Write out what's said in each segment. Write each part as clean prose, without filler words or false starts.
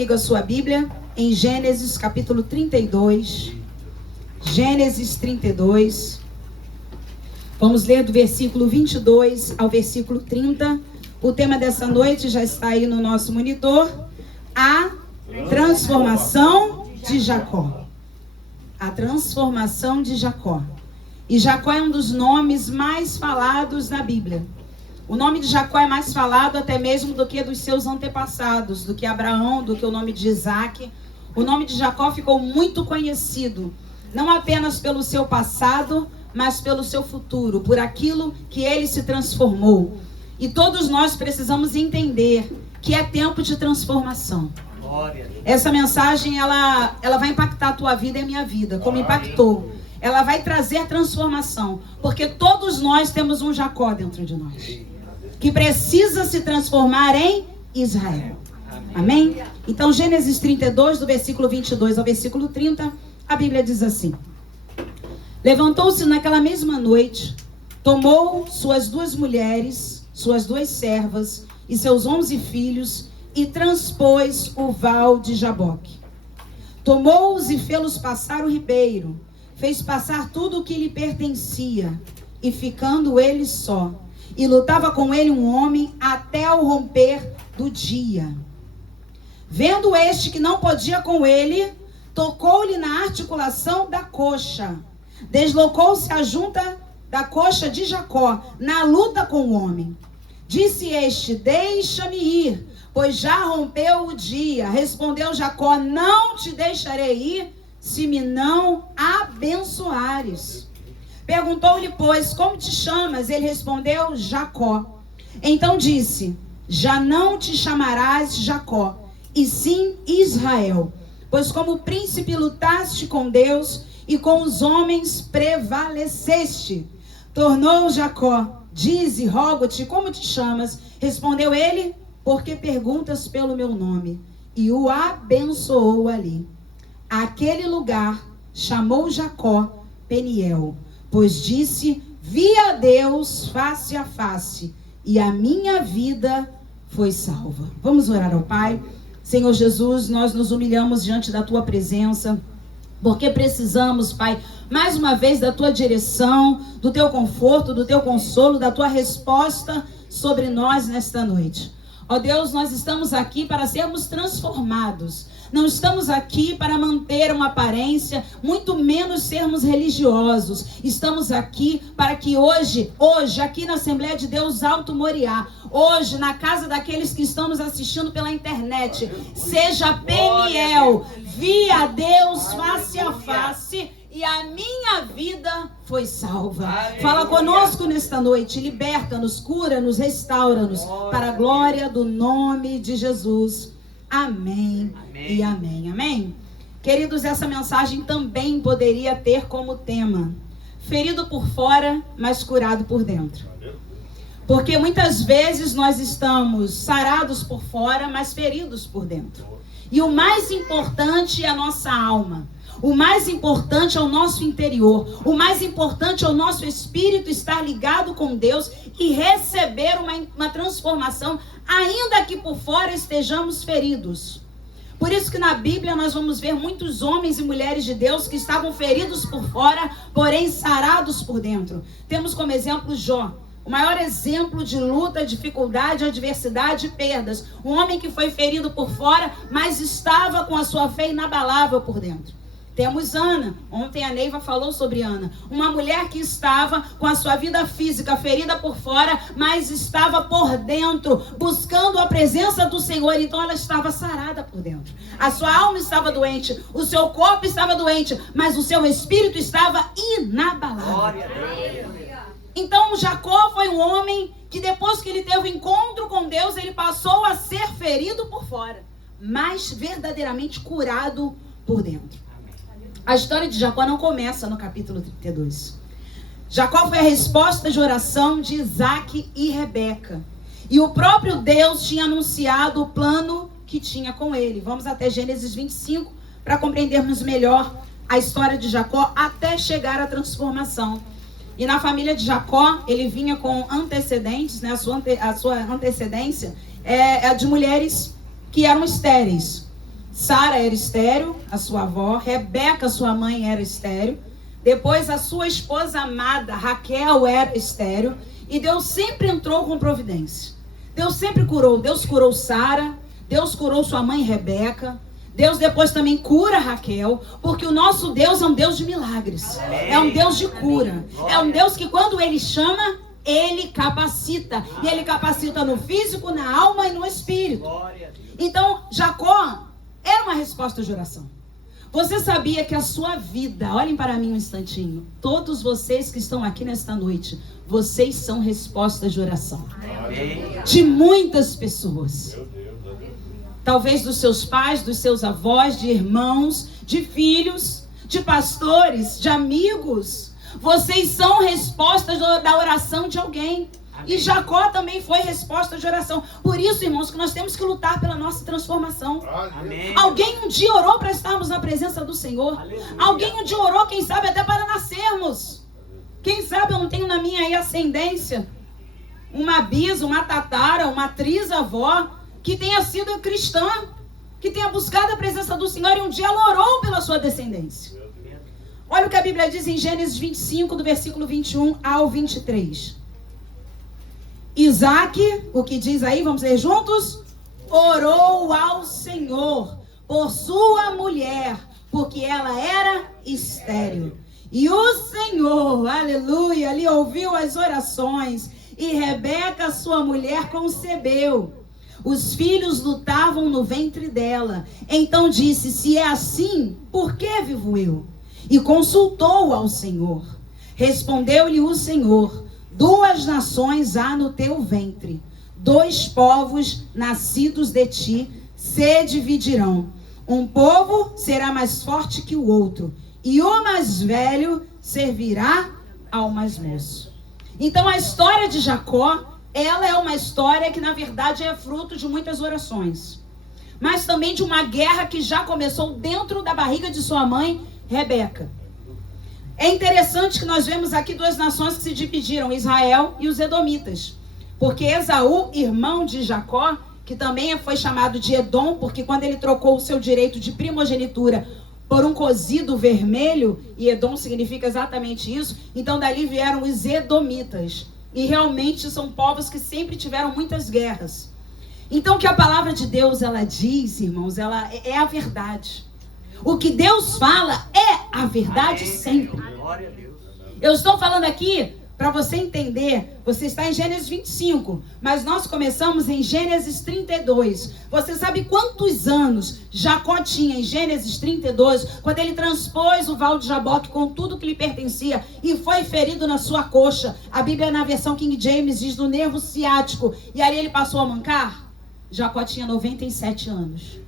Liga a sua Bíblia em Gênesis capítulo 32. Gênesis 32. Vamos ler do versículo 22 ao versículo 30. O tema dessa noite já está aí no nosso monitor. A transformação de Jacó. A transformação de Jacó. E Jacó é um dos nomes mais falados na Bíblia. O nome de Jacó é mais falado até mesmo do que dos seus antepassados, do que Abraão, do que o nome de Isaac. O nome de Jacó ficou muito conhecido, não apenas pelo seu passado, mas pelo seu futuro, por aquilo que ele se transformou. E todos nós precisamos entender que é tempo de transformação. Essa mensagem, ela vai impactar a tua vida e a minha vida, como impactou. Ela vai trazer transformação, porque todos nós temos um Jacó dentro de nós, que precisa se transformar em Israel. Amém? Então, Gênesis 32, do versículo 22 ao versículo 30, a Bíblia diz assim: levantou-se naquela mesma noite, tomou suas 2 mulheres, suas 2 servas e seus 11 filhos e transpôs o val de Jaboque. Tomou-os e fê-los passar o ribeiro, fez passar tudo o que lhe pertencia, e ficando ele só, e lutava com ele um homem até o romper do dia. Vendo este que não podia com ele, tocou-lhe na articulação da coxa. Deslocou-se a junta da coxa de Jacó, na luta com o homem. Disse este: deixa-me ir, pois já rompeu o dia. Respondeu Jacó: não te deixarei ir, se me não abençoares. Perguntou-lhe, pois, como te chamas? Ele respondeu: Jacó. Então disse: já não te chamarás Jacó, e sim Israel, pois como príncipe lutaste com Deus e com os homens prevaleceste. Tornou Jacó: dize, rogo-te, como te chamas? Respondeu ele: porque perguntas pelo meu nome. E o abençoou ali. Aquele lugar chamou Jacó Peniel, pois disse: vi a Deus face a face, e a minha vida foi salva. Vamos orar ao Pai. Senhor Jesus, nós nos humilhamos diante da Tua presença, porque precisamos, Pai, mais uma vez da Tua direção, do Teu conforto, do Teu consolo, da Tua resposta sobre nós nesta noite. Ó Deus, nós estamos aqui para sermos transformados. Não estamos aqui para manter uma aparência, muito menos sermos religiosos. Estamos aqui para que hoje, aqui na Assembleia de Deus Alto Moriá, hoje, na casa daqueles que estão nos assistindo pela internet, seja Peniel, vi a Deus face a face, e a minha vida foi salva. Fala conosco nesta noite, liberta-nos, cura-nos, restaura-nos, para a glória do nome de Jesus. Amém, amém e amém, amém. Queridos, essa mensagem também poderia ter como tema: ferido por fora, mas curado por dentro. Porque muitas vezes nós estamos sarados por fora, mas feridos por dentro. E o mais importante é a nossa alma. O mais importante é o nosso interior. O mais importante é o nosso espírito estar ligado com Deus e receber uma transformação, ainda que por fora estejamos feridos. Por isso que na Bíblia nós vamos ver muitos homens e mulheres de Deus que estavam feridos por fora, porém sarados por dentro. Temos como exemplo Jó. O maior exemplo de luta, dificuldade, adversidade e perdas. Um homem que foi ferido por fora, mas estava com a sua fé inabalável por dentro. Temos Ana, ontem a Neiva falou sobre Ana, uma mulher que estava com a sua vida física ferida por fora, mas estava por dentro, buscando a presença do Senhor, então ela estava sarada por dentro. A sua alma estava doente, o seu corpo estava doente, mas o seu espírito estava inabalável. Então Jacó foi um homem que depois que ele teve um encontro com Deus, ele passou a ser ferido por fora, mas verdadeiramente curado por dentro. A história de Jacó não começa no capítulo 32. Jacó foi a resposta de oração de Isaac e Rebeca. E o próprio Deus tinha anunciado o plano que tinha com ele. Vamos até Gênesis 25 para compreendermos melhor a história de Jacó até chegar à transformação. E na família de Jacó, ele vinha com antecedentes, né? A sua antecedência é de mulheres que eram estéreis. Sara era estéril, a sua avó. Rebeca, sua mãe, era estéril. Depois a sua esposa amada, Raquel, era estéril. E Deus sempre entrou com providência. Deus sempre curou. Deus curou Sara. Deus curou sua mãe Rebeca. Deus depois também cura Raquel. Porque o nosso Deus é um Deus de milagres. É um Deus de cura. É um Deus que quando Ele chama, Ele capacita. E Ele capacita no físico, na alma e no espírito. Então, Jacó era uma resposta de oração. Você sabia que a sua vida, olhem para mim um instantinho, todos vocês que estão aqui nesta noite, vocês são respostas de oração. De muitas pessoas. Talvez dos seus pais, dos seus avós, de irmãos, de filhos, de pastores, de amigos. Vocês são respostas da oração de alguém. E Jacó também foi resposta de oração. Por isso, irmãos, que nós temos que lutar pela nossa transformação. Amém. Alguém um dia orou para estarmos na presença do Senhor. Aleluia. Alguém um dia orou, quem sabe, até para nascermos. Quem sabe eu não tenho na minha aí ascendência uma bisa, uma tatara, uma trisavó que tenha sido cristã, que tenha buscado a presença do Senhor e um dia ela orou pela sua descendência. Olha o que a Bíblia diz em Gênesis 25, do versículo 21 ao 23. Isaac, o que diz aí, vamos ler juntos? Orou ao Senhor por sua mulher, porque ela era estéril. E o Senhor, aleluia, lhe ouviu as orações, e Rebeca, sua mulher, concebeu. Os filhos lutavam no ventre dela. Então disse, se é assim, por que vivo eu? E consultou ao Senhor. Respondeu-lhe o Senhor, 2 nações há no teu ventre, 2 povos nascidos de ti se dividirão. Um povo será mais forte que o outro, e o mais velho servirá ao mais moço. Então a história de Jacó, ela é uma história que na verdade é fruto de muitas orações, mas também de uma guerra que já começou dentro da barriga de sua mãe, Rebeca. É interessante que nós vemos aqui 2 nações que se dividiram, Israel e os Edomitas. Porque Esaú, irmão de Jacó, que também foi chamado de Edom, porque quando ele trocou o seu direito de primogenitura por um cozido vermelho, e Edom significa exatamente isso, então dali vieram os Edomitas. E realmente são povos que sempre tiveram muitas guerras. Então o que a palavra de Deus, ela diz, irmãos, ela é a verdade. O que Deus fala é a verdade sempre. Eu estou falando aqui para você entender. Você está em Gênesis 25, mas nós começamos em Gênesis 32. Você sabe quantos anos Jacó tinha em Gênesis 32, quando ele transpôs o val de Jaboque com tudo que lhe pertencia e foi ferido na sua coxa? A Bíblia, na versão King James, diz do nervo ciático. E aí ele passou a mancar? Jacó tinha 97 anos.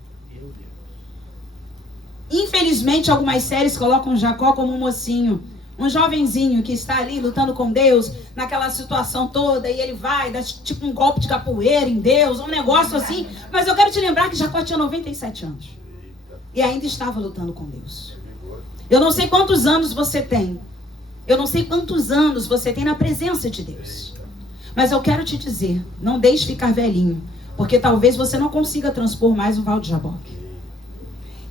Infelizmente, algumas séries colocam Jacó como um mocinho, um jovenzinho que está ali lutando com Deus, naquela situação toda, e ele vai dar tipo um golpe de capoeira em Deus, um negócio assim. Mas eu quero te lembrar que Jacó tinha 97 anos e ainda estava lutando com Deus. Eu não sei quantos anos você tem, eu não sei quantos anos você tem na presença de Deus, mas eu quero te dizer, não deixe ficar velhinho, porque talvez você não consiga transpor mais o val de Jaboque.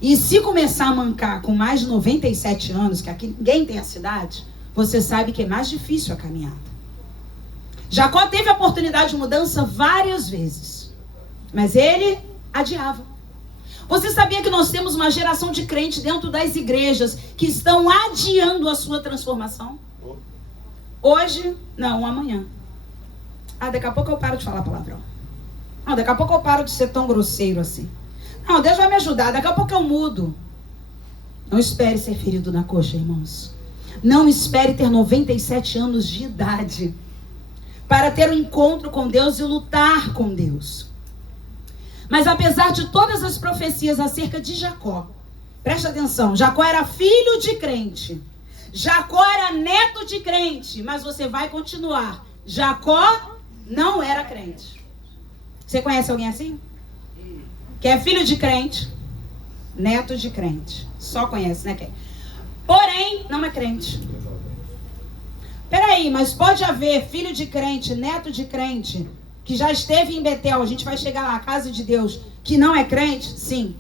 E se começar a mancar com mais de 97 anos, que aqui ninguém tem a cidade, você sabe que é mais difícil a caminhada. Jacó teve a oportunidade de mudança várias vezes, mas ele adiava. Você sabia que nós temos uma geração de crentes dentro das igrejas que estão adiando a sua transformação? Hoje, não, amanhã. Daqui a pouco eu paro de falar palavrão. Daqui a pouco eu paro de ser tão grosseiro assim. Não, Deus vai me ajudar, daqui a pouco eu mudo. Não espere ser ferido na coxa, irmãos. Não espere ter 97 anos de idade para ter um encontro com Deus e lutar com Deus. Mas apesar de todas as profecias acerca de Jacó, preste atenção, Jacó era filho de crente, Jacó era neto de crente, mas você vai continuar. Jacó não era crente. Você conhece alguém assim? Que é filho de crente, neto de crente. Só conhece, né? Porém, não é crente. Peraí, mas pode haver filho de crente, neto de crente, que já esteve em Betel, a gente vai chegar lá, a casa de Deus, que não é crente? Sim.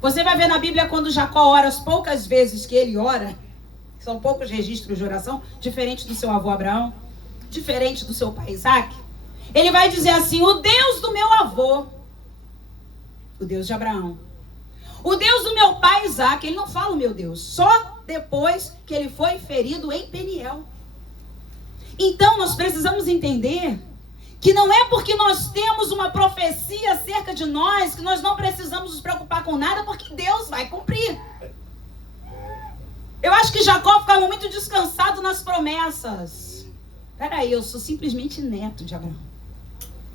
Você vai ver na Bíblia quando Jacó ora, as poucas vezes que ele ora, são poucos registros de oração, diferente do seu avô Abraão, diferente do seu pai Isaac. Ele vai dizer assim: o Deus do meu avô, o Deus de Abraão, o Deus do meu pai Isaac. Ele não fala o meu Deus, só depois que ele foi ferido em Peniel. Então nós precisamos entender que não é porque nós temos uma profecia acerca de nós que nós não precisamos nos preocupar com nada, porque Deus vai cumprir. Eu acho que Jacó ficava muito descansado nas promessas. Peraí, eu sou simplesmente neto de Abraão.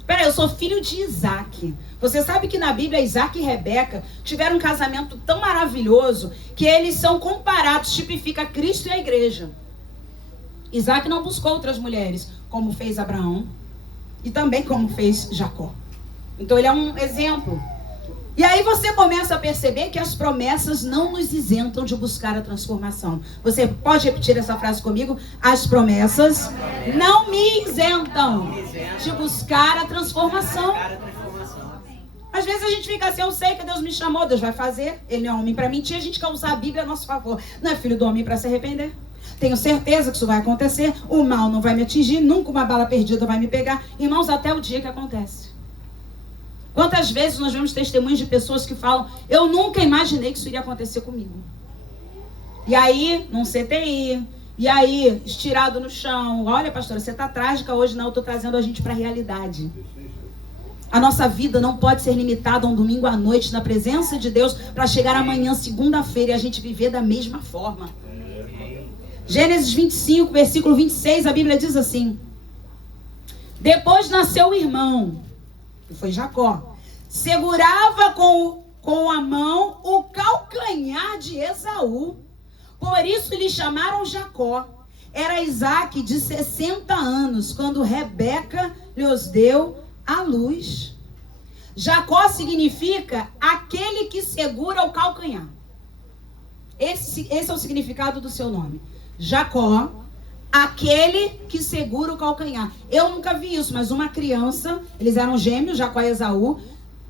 Peraí, eu sou filho de Isaac. Você sabe que na Bíblia Isaac e Rebeca tiveram um casamento tão maravilhoso que eles são comparados, tipifica Cristo e a igreja. Isaac não buscou outras mulheres, como fez Abraão. E também como fez Jacó. Então ele é um exemplo. E aí você começa a perceber que as promessas não nos isentam de buscar a transformação. Você pode repetir essa frase comigo? As promessas não me isentam de buscar a transformação. Às vezes a gente fica assim: eu sei que Deus me chamou, Deus vai fazer. Ele não é homem para mentir, a gente quer usar a Bíblia a nosso favor. Não é filho do homem para se arrepender. Tenho certeza que isso vai acontecer. O mal não vai me atingir. Nunca uma bala perdida vai me pegar. Irmãos, até o dia que acontece. Quantas vezes nós vemos testemunhos de pessoas que falam: eu nunca imaginei que isso iria acontecer comigo. E aí, num CTI. E aí, estirado no chão. Olha, pastora, você está trágica hoje. Não, eu estou trazendo a gente para a realidade. A nossa vida não pode ser limitada a um domingo à noite na presença de Deus para chegar amanhã, segunda-feira, e a gente viver da mesma forma. Gênesis 25, versículo 26, a Bíblia diz assim: depois nasceu o irmão, que foi Jacó, segurava com a mão o calcanhar de Esaú, por isso lhe chamaram Jacó. Era Isaac de 60 anos, quando Rebeca lhes deu à luz. Jacó significa aquele que segura o calcanhar. Esse é o significado do seu nome. Jacó, aquele que segura o calcanhar. Eu nunca vi isso, mas uma criança, eles eram gêmeos, Jacó e Esaú.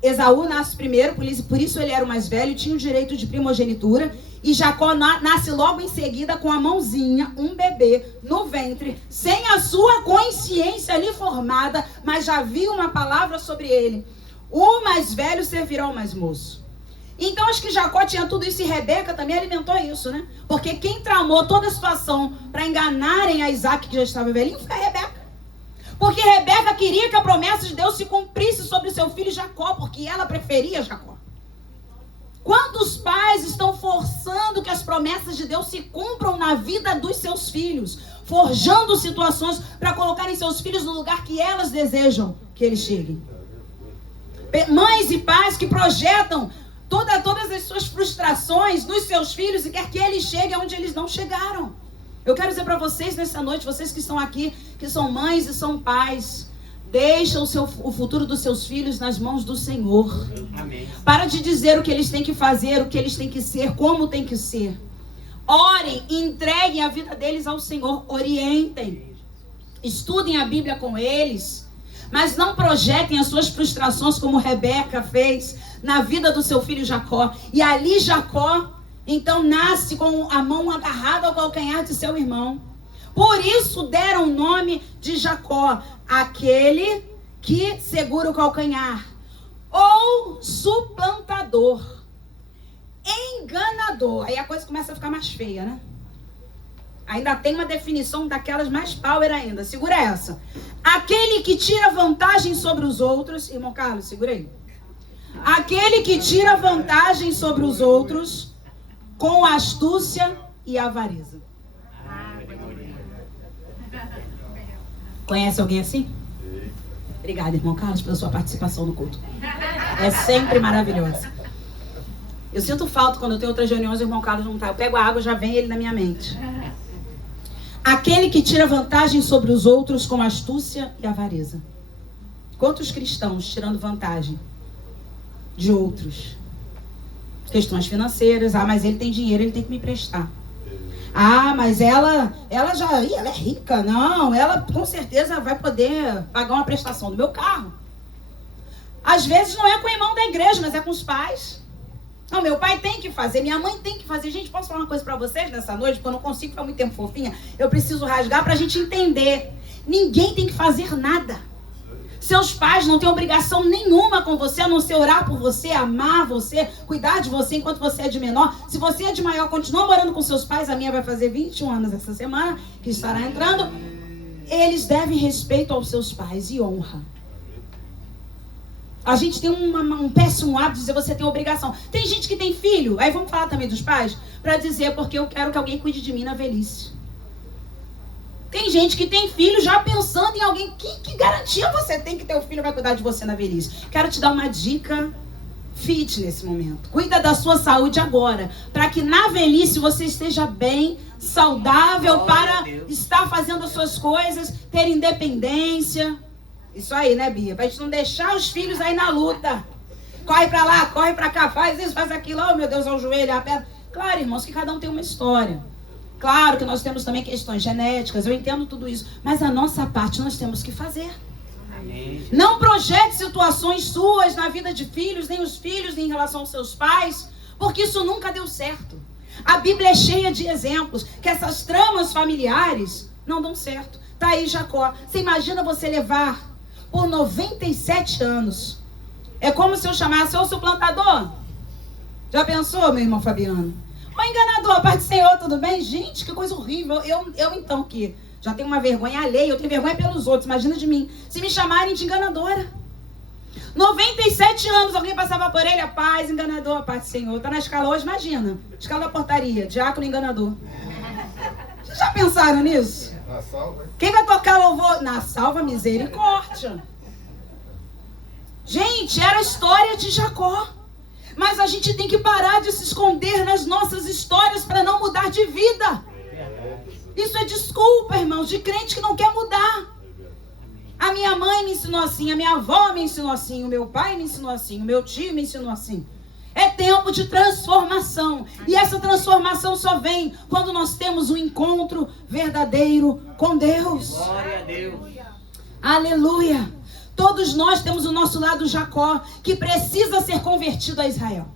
Esaú nasce primeiro, por isso ele era o mais velho, tinha o direito de primogenitura. E Jacó nasce logo em seguida com a mãozinha, um bebê no ventre, sem a sua consciência ali formada, mas já havia uma palavra sobre ele: o mais velho servirá ao mais moço. Então acho que Jacó tinha tudo isso, e Rebeca também alimentou isso, né? Porque quem tramou toda a situação para enganarem a Isaac, que já estava velhinho, foi a Rebeca. Porque Rebeca queria que a promessa de Deus se cumprisse sobre seu filho Jacó, porque ela preferia Jacó. Quantos pais estão forçando que as promessas de Deus se cumpram na vida dos seus filhos, forjando situações para colocarem seus filhos no lugar que elas desejam que eles cheguem? Mães e pais que projetam todas as suas frustrações nos seus filhos e quer que eles cheguem onde eles não chegaram. Eu quero dizer para vocês nessa noite, vocês que estão aqui, que são mães e são pais, deixa o futuro dos seus filhos nas mãos do Senhor. Amém. Para de dizer o que eles têm que fazer, o que eles têm que ser, como tem que ser. Orem, entreguem a vida deles ao Senhor, orientem, estudem a Bíblia com eles, mas não projetem as suas frustrações como Rebeca fez na vida do seu filho Jacó. E ali Jacó, então, nasce com a mão agarrada ao calcanhar de seu irmão. Por isso deram o nome de Jacó, aquele que segura o calcanhar, ou suplantador, enganador. Aí a coisa começa a ficar mais feia, né? Ainda tem uma definição daquelas mais power ainda. Segura essa: aquele que tira vantagem sobre os outros. Irmão Carlos, segura aí. Aquele que tira vantagem sobre os outros com astúcia e avareza. Conhece alguém assim? Obrigada, irmão Carlos, pela sua participação no culto. É sempre maravilhosa. Eu sinto falta quando eu tenho outras reuniões e o irmão Carlos não está. Eu pego a água e já vem ele na minha mente. Aquele que tira vantagem sobre os outros com astúcia e avareza. Quantos cristãos tirando vantagem de outros? Questões financeiras. Ah, mas ele tem dinheiro, ele tem que me prestar. Ah, mas ela é rica. Não, ela com certeza vai poder pagar uma prestação do meu carro. Às vezes não é com o irmão da igreja, mas é com os pais. Não, meu pai tem que fazer, minha mãe tem que fazer. Gente, posso falar uma coisa pra vocês nessa noite? Porque eu não consigo ficar muito tempo fofinha. Eu preciso rasgar pra gente entender. Ninguém tem que fazer nada. Seus pais não têm obrigação nenhuma com você, a não ser orar por você, amar você, cuidar de você enquanto você é de menor. Se você é de maior, continua morando com seus pais. A minha vai fazer 21 anos essa semana, que estará entrando. Eles devem respeito aos seus pais e honra. A gente tem um péssimo hábito de dizer você tem obrigação. Tem gente que tem filho, aí vamos falar também dos pais, para dizer porque eu quero que alguém cuide de mim na velhice. Tem gente que tem filho já pensando em alguém. Que garantia você tem que teu filho vai cuidar de você na velhice? Quero te dar uma dica fit nesse momento. Cuida da sua saúde agora, para que na velhice você esteja bem, saudável, para estar fazendo as suas coisas, ter independência. Isso aí, né, Bia? Pra gente não deixar os filhos aí na luta. Corre pra lá, corre pra cá, faz isso, faz aquilo. Oh, meu Deus, ao joelho, a perna. Claro, irmãos, que cada um tem uma história. Claro que nós temos também questões genéticas, eu entendo tudo isso. Mas a nossa parte nós temos que fazer. Amém. Não projete situações suas na vida de filhos, nem os filhos em relação aos seus pais, porque isso nunca deu certo. A Bíblia é cheia de exemplos que essas tramas familiares não dão certo. Tá aí Jacó. Você imagina você levar por 97 anos. É como se eu chamasse, ô suplantador. Já pensou, meu irmão Fabiano? Ô enganador, Pai do Senhor, tudo bem? Gente, que coisa horrível. Eu então, que já tenho uma vergonha alheia, eu tenho vergonha pelos outros, imagina de mim. Se me chamarem de enganadora. 97 anos, alguém passava por ele, a paz, enganador, Pai do Senhor. Tá na escala hoje, imagina. Escala da portaria, diácono enganador. Vocês já pensaram nisso? Na salva. Quem vai tocar louvor? Na salva, misericórdia. Gente, era a história de Jacó. Mas a gente tem que parar de se esconder nas nossas histórias para não mudar de vida. Isso é desculpa, irmãos, de crente que não quer mudar. A minha mãe me ensinou assim, a minha avó me ensinou assim, o meu pai me ensinou assim, o meu tio me ensinou assim. É tempo de transformação. E essa transformação só vem quando nós temos um encontro verdadeiro com Deus. Glória a Deus. Aleluia. Todos nós temos o nosso lado Jacó, que precisa ser convertido a Israel.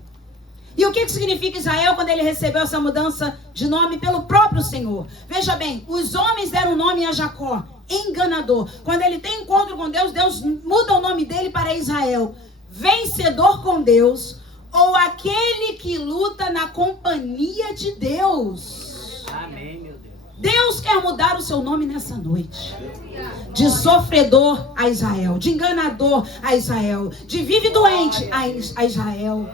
E o que significa Israel quando ele recebeu essa mudança de nome pelo próprio Senhor? Veja bem, os homens deram nome a Jacó, enganador. Quando ele tem encontro com Deus, Deus muda o nome dele para Israel, vencedor com Deus, ou aquele que luta na companhia de Deus. Amém, meu Deus. Deus quer mudar o seu nome nessa noite. De sofredor a Israel, de enganador a Israel, de vive doente a Israel,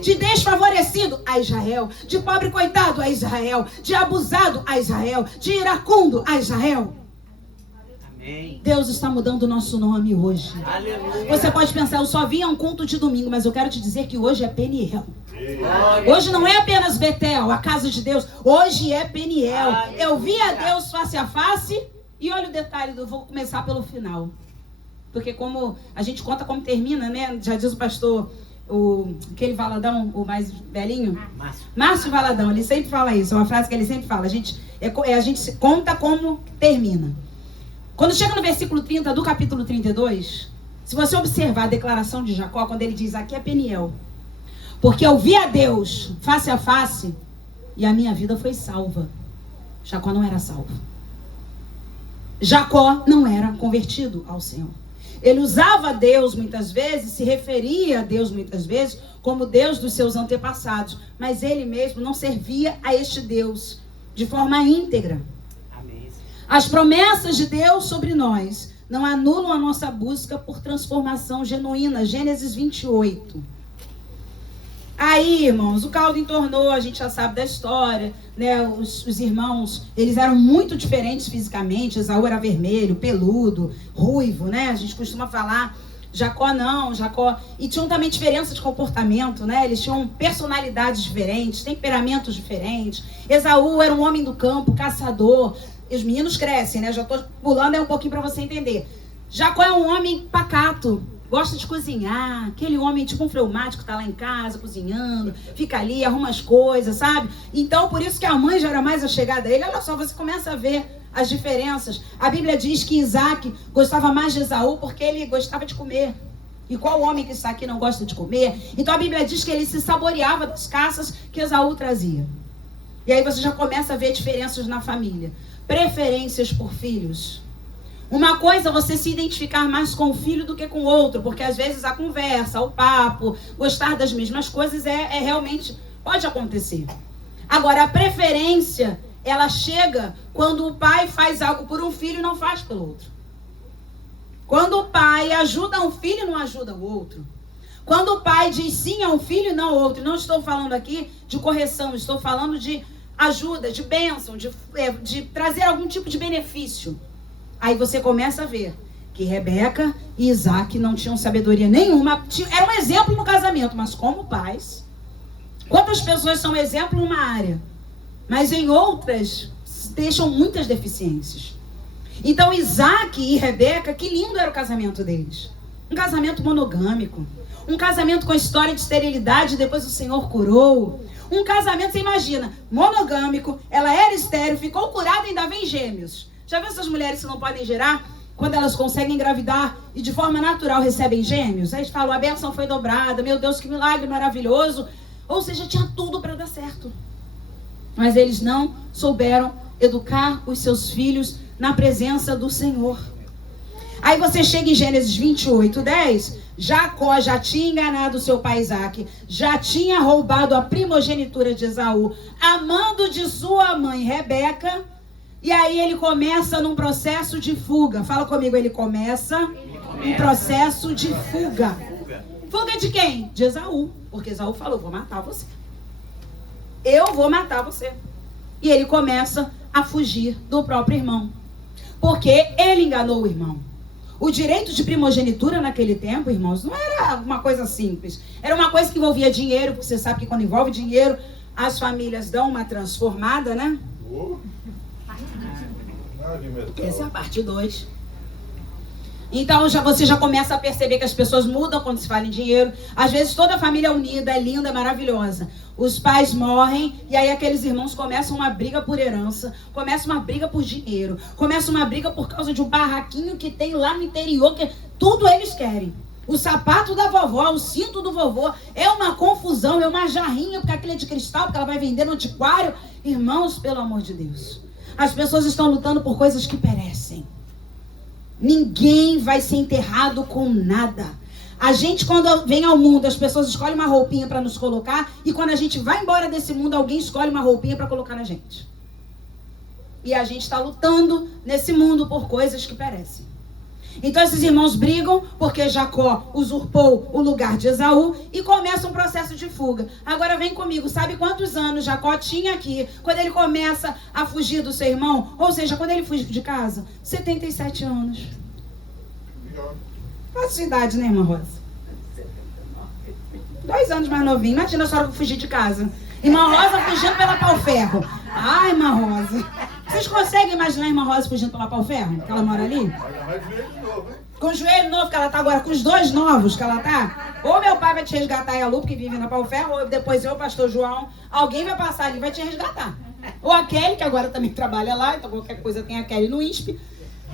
de desfavorecido a Israel, de pobre coitado a Israel, de abusado a Israel, de iracundo a Israel. Amém. Deus está mudando o nosso nome hoje. Aleluia. Você pode pensar, eu só vim a um culto de domingo, mas eu quero te dizer que hoje é Peniel. Hoje não é apenas Betel, a casa de Deus. Hoje é Peniel. Eu vi a Deus face a face. E olha o detalhe, eu vou começar pelo final. Porque como a gente conta como termina, né? Já diz o pastor, aquele Valadão, o mais velhinho. Márcio Valadão, ele sempre fala isso. É uma frase que ele sempre fala. A gente conta como termina. Quando chega no versículo 30 do capítulo 32, se você observar a declaração de Jacó, quando ele diz, aqui é Peniel. Porque eu vi a Deus face a face e a minha vida foi salva. Jacó não era salvo. Jacó não era convertido ao Senhor. Ele usava Deus muitas vezes, se referia a Deus muitas vezes como Deus dos seus antepassados. Mas ele mesmo não servia a este Deus de forma íntegra. Amém. As promessas de Deus sobre nós não anulam a nossa busca por transformação genuína. Gênesis 28. Aí, irmãos, o caldo entornou, a gente já sabe da história, né? Os irmãos, eles eram muito diferentes fisicamente. Esaú era vermelho, peludo, ruivo, né? A gente costuma falar. Jacó não, Jacó... E tinham também diferença de comportamento, né? Eles tinham personalidades diferentes, temperamentos diferentes. Esaú era um homem do campo, caçador. E os meninos crescem, né? Já estou pulando um pouquinho para você entender. Jacó é um homem pacato. Gosta de cozinhar, aquele homem tipo um fleumático, tá lá em casa cozinhando, fica ali, arruma as coisas, sabe? Então, por isso que a mãe já era mais achegada a ele. Olha só, você começa a ver as diferenças. A Bíblia diz que Isaac gostava mais de Esaú porque ele gostava de comer. E qual homem que está aqui não gosta de comer? Então a Bíblia diz que ele se saboreava das caças que Esaú trazia. E aí você já começa a ver diferenças na família. Preferências por filhos. Uma coisa é você se identificar mais com o filho do que com o outro, porque às vezes a conversa, o papo, gostar das mesmas coisas é realmente, pode acontecer. Agora, a preferência, ela chega quando o pai faz algo por um filho e não faz pelo outro. Quando o pai ajuda um filho e não ajuda o outro. Quando o pai diz sim a um filho e não ao outro. Não estou falando aqui de correção, estou falando de ajuda, de bênção, de trazer algum tipo de benefício. Aí você começa a ver que Rebeca e Isaac não tinham sabedoria nenhuma. Era um exemplo no casamento, mas como pais. Quantas pessoas são exemplo numa área, mas em outras deixam muitas deficiências. Então Isaac e Rebeca, que lindo era o casamento deles. Um casamento monogâmico. Um casamento com história de esterilidade, depois o Senhor curou. Um casamento, você imagina, monogâmico, ela era estéril, ficou curada e ainda vem gêmeos. Já viu essas mulheres que não podem gerar? Quando elas conseguem engravidar e de forma natural recebem gêmeos? Aí eles falam, a bênção foi dobrada, meu Deus, que milagre maravilhoso. Ou seja, tinha tudo para dar certo. Mas eles não souberam educar os seus filhos na presença do Senhor. Aí você chega em Gênesis 28:10, Jacó já tinha enganado seu pai Isaac, já tinha roubado a primogenitura de Esaú, amando de sua mãe Rebeca, e aí ele começa num processo de fuga. Fala comigo, ele começa um processo de fuga. Fuga de quem? De Esaú, porque Esaú falou, vou matar você. Eu vou matar você. E ele começa a fugir do próprio irmão, porque ele enganou o irmão. O direito de primogenitura naquele tempo, irmãos, não era uma coisa simples. Era uma coisa que envolvia dinheiro, porque você sabe que quando envolve dinheiro, as famílias dão uma transformada, né? Essa é a parte 2. Então você já começa a perceber que as pessoas mudam quando se fala em dinheiro. Às vezes toda a família é unida, é linda, é maravilhosa. Os pais morrem e aí aqueles irmãos começam uma briga por herança, começam uma briga por dinheiro, começam uma briga por causa de um barraquinho que tem lá no interior, que tudo eles querem. O sapato da vovó, o cinto do vovô, é uma confusão, é uma jarrinha, porque aquilo é de cristal, porque ela vai vender no antiquário. Irmãos, pelo amor de Deus, as pessoas estão lutando por coisas que perecem. Ninguém vai ser enterrado com nada. A gente, quando vem ao mundo, as pessoas escolhem uma roupinha para nos colocar, e quando a gente vai embora desse mundo, alguém escolhe uma roupinha para colocar na gente. E a gente está lutando nesse mundo por coisas que perecem. Então esses irmãos brigam porque Jacó usurpou o lugar de Esaú e começa um processo de fuga. Agora vem comigo, sabe quantos anos Jacó tinha aqui quando ele começa a fugir do seu irmão? Ou seja, quando ele fugiu de casa? 77 anos. Qual a sua idade, né, irmã Rosa? 2 anos mais novinho. Imagina a senhora fugir de casa. Irmã Rosa fugindo pela pau-ferro. Ai, irmã Rosa. Vocês conseguem imaginar a irmã Rosa fugindo pela pau-ferro? Que ela mora ali? Com o joelho novo que ela tá agora, com os 2 novos que ela tá. Ou meu pai vai te resgatar, e a Lu, que vive na pau-ferro, ou depois eu, pastor João, alguém vai passar ali e vai te resgatar. Ou a Kelly, que agora também trabalha lá, então qualquer coisa tem a Kelly no INSP.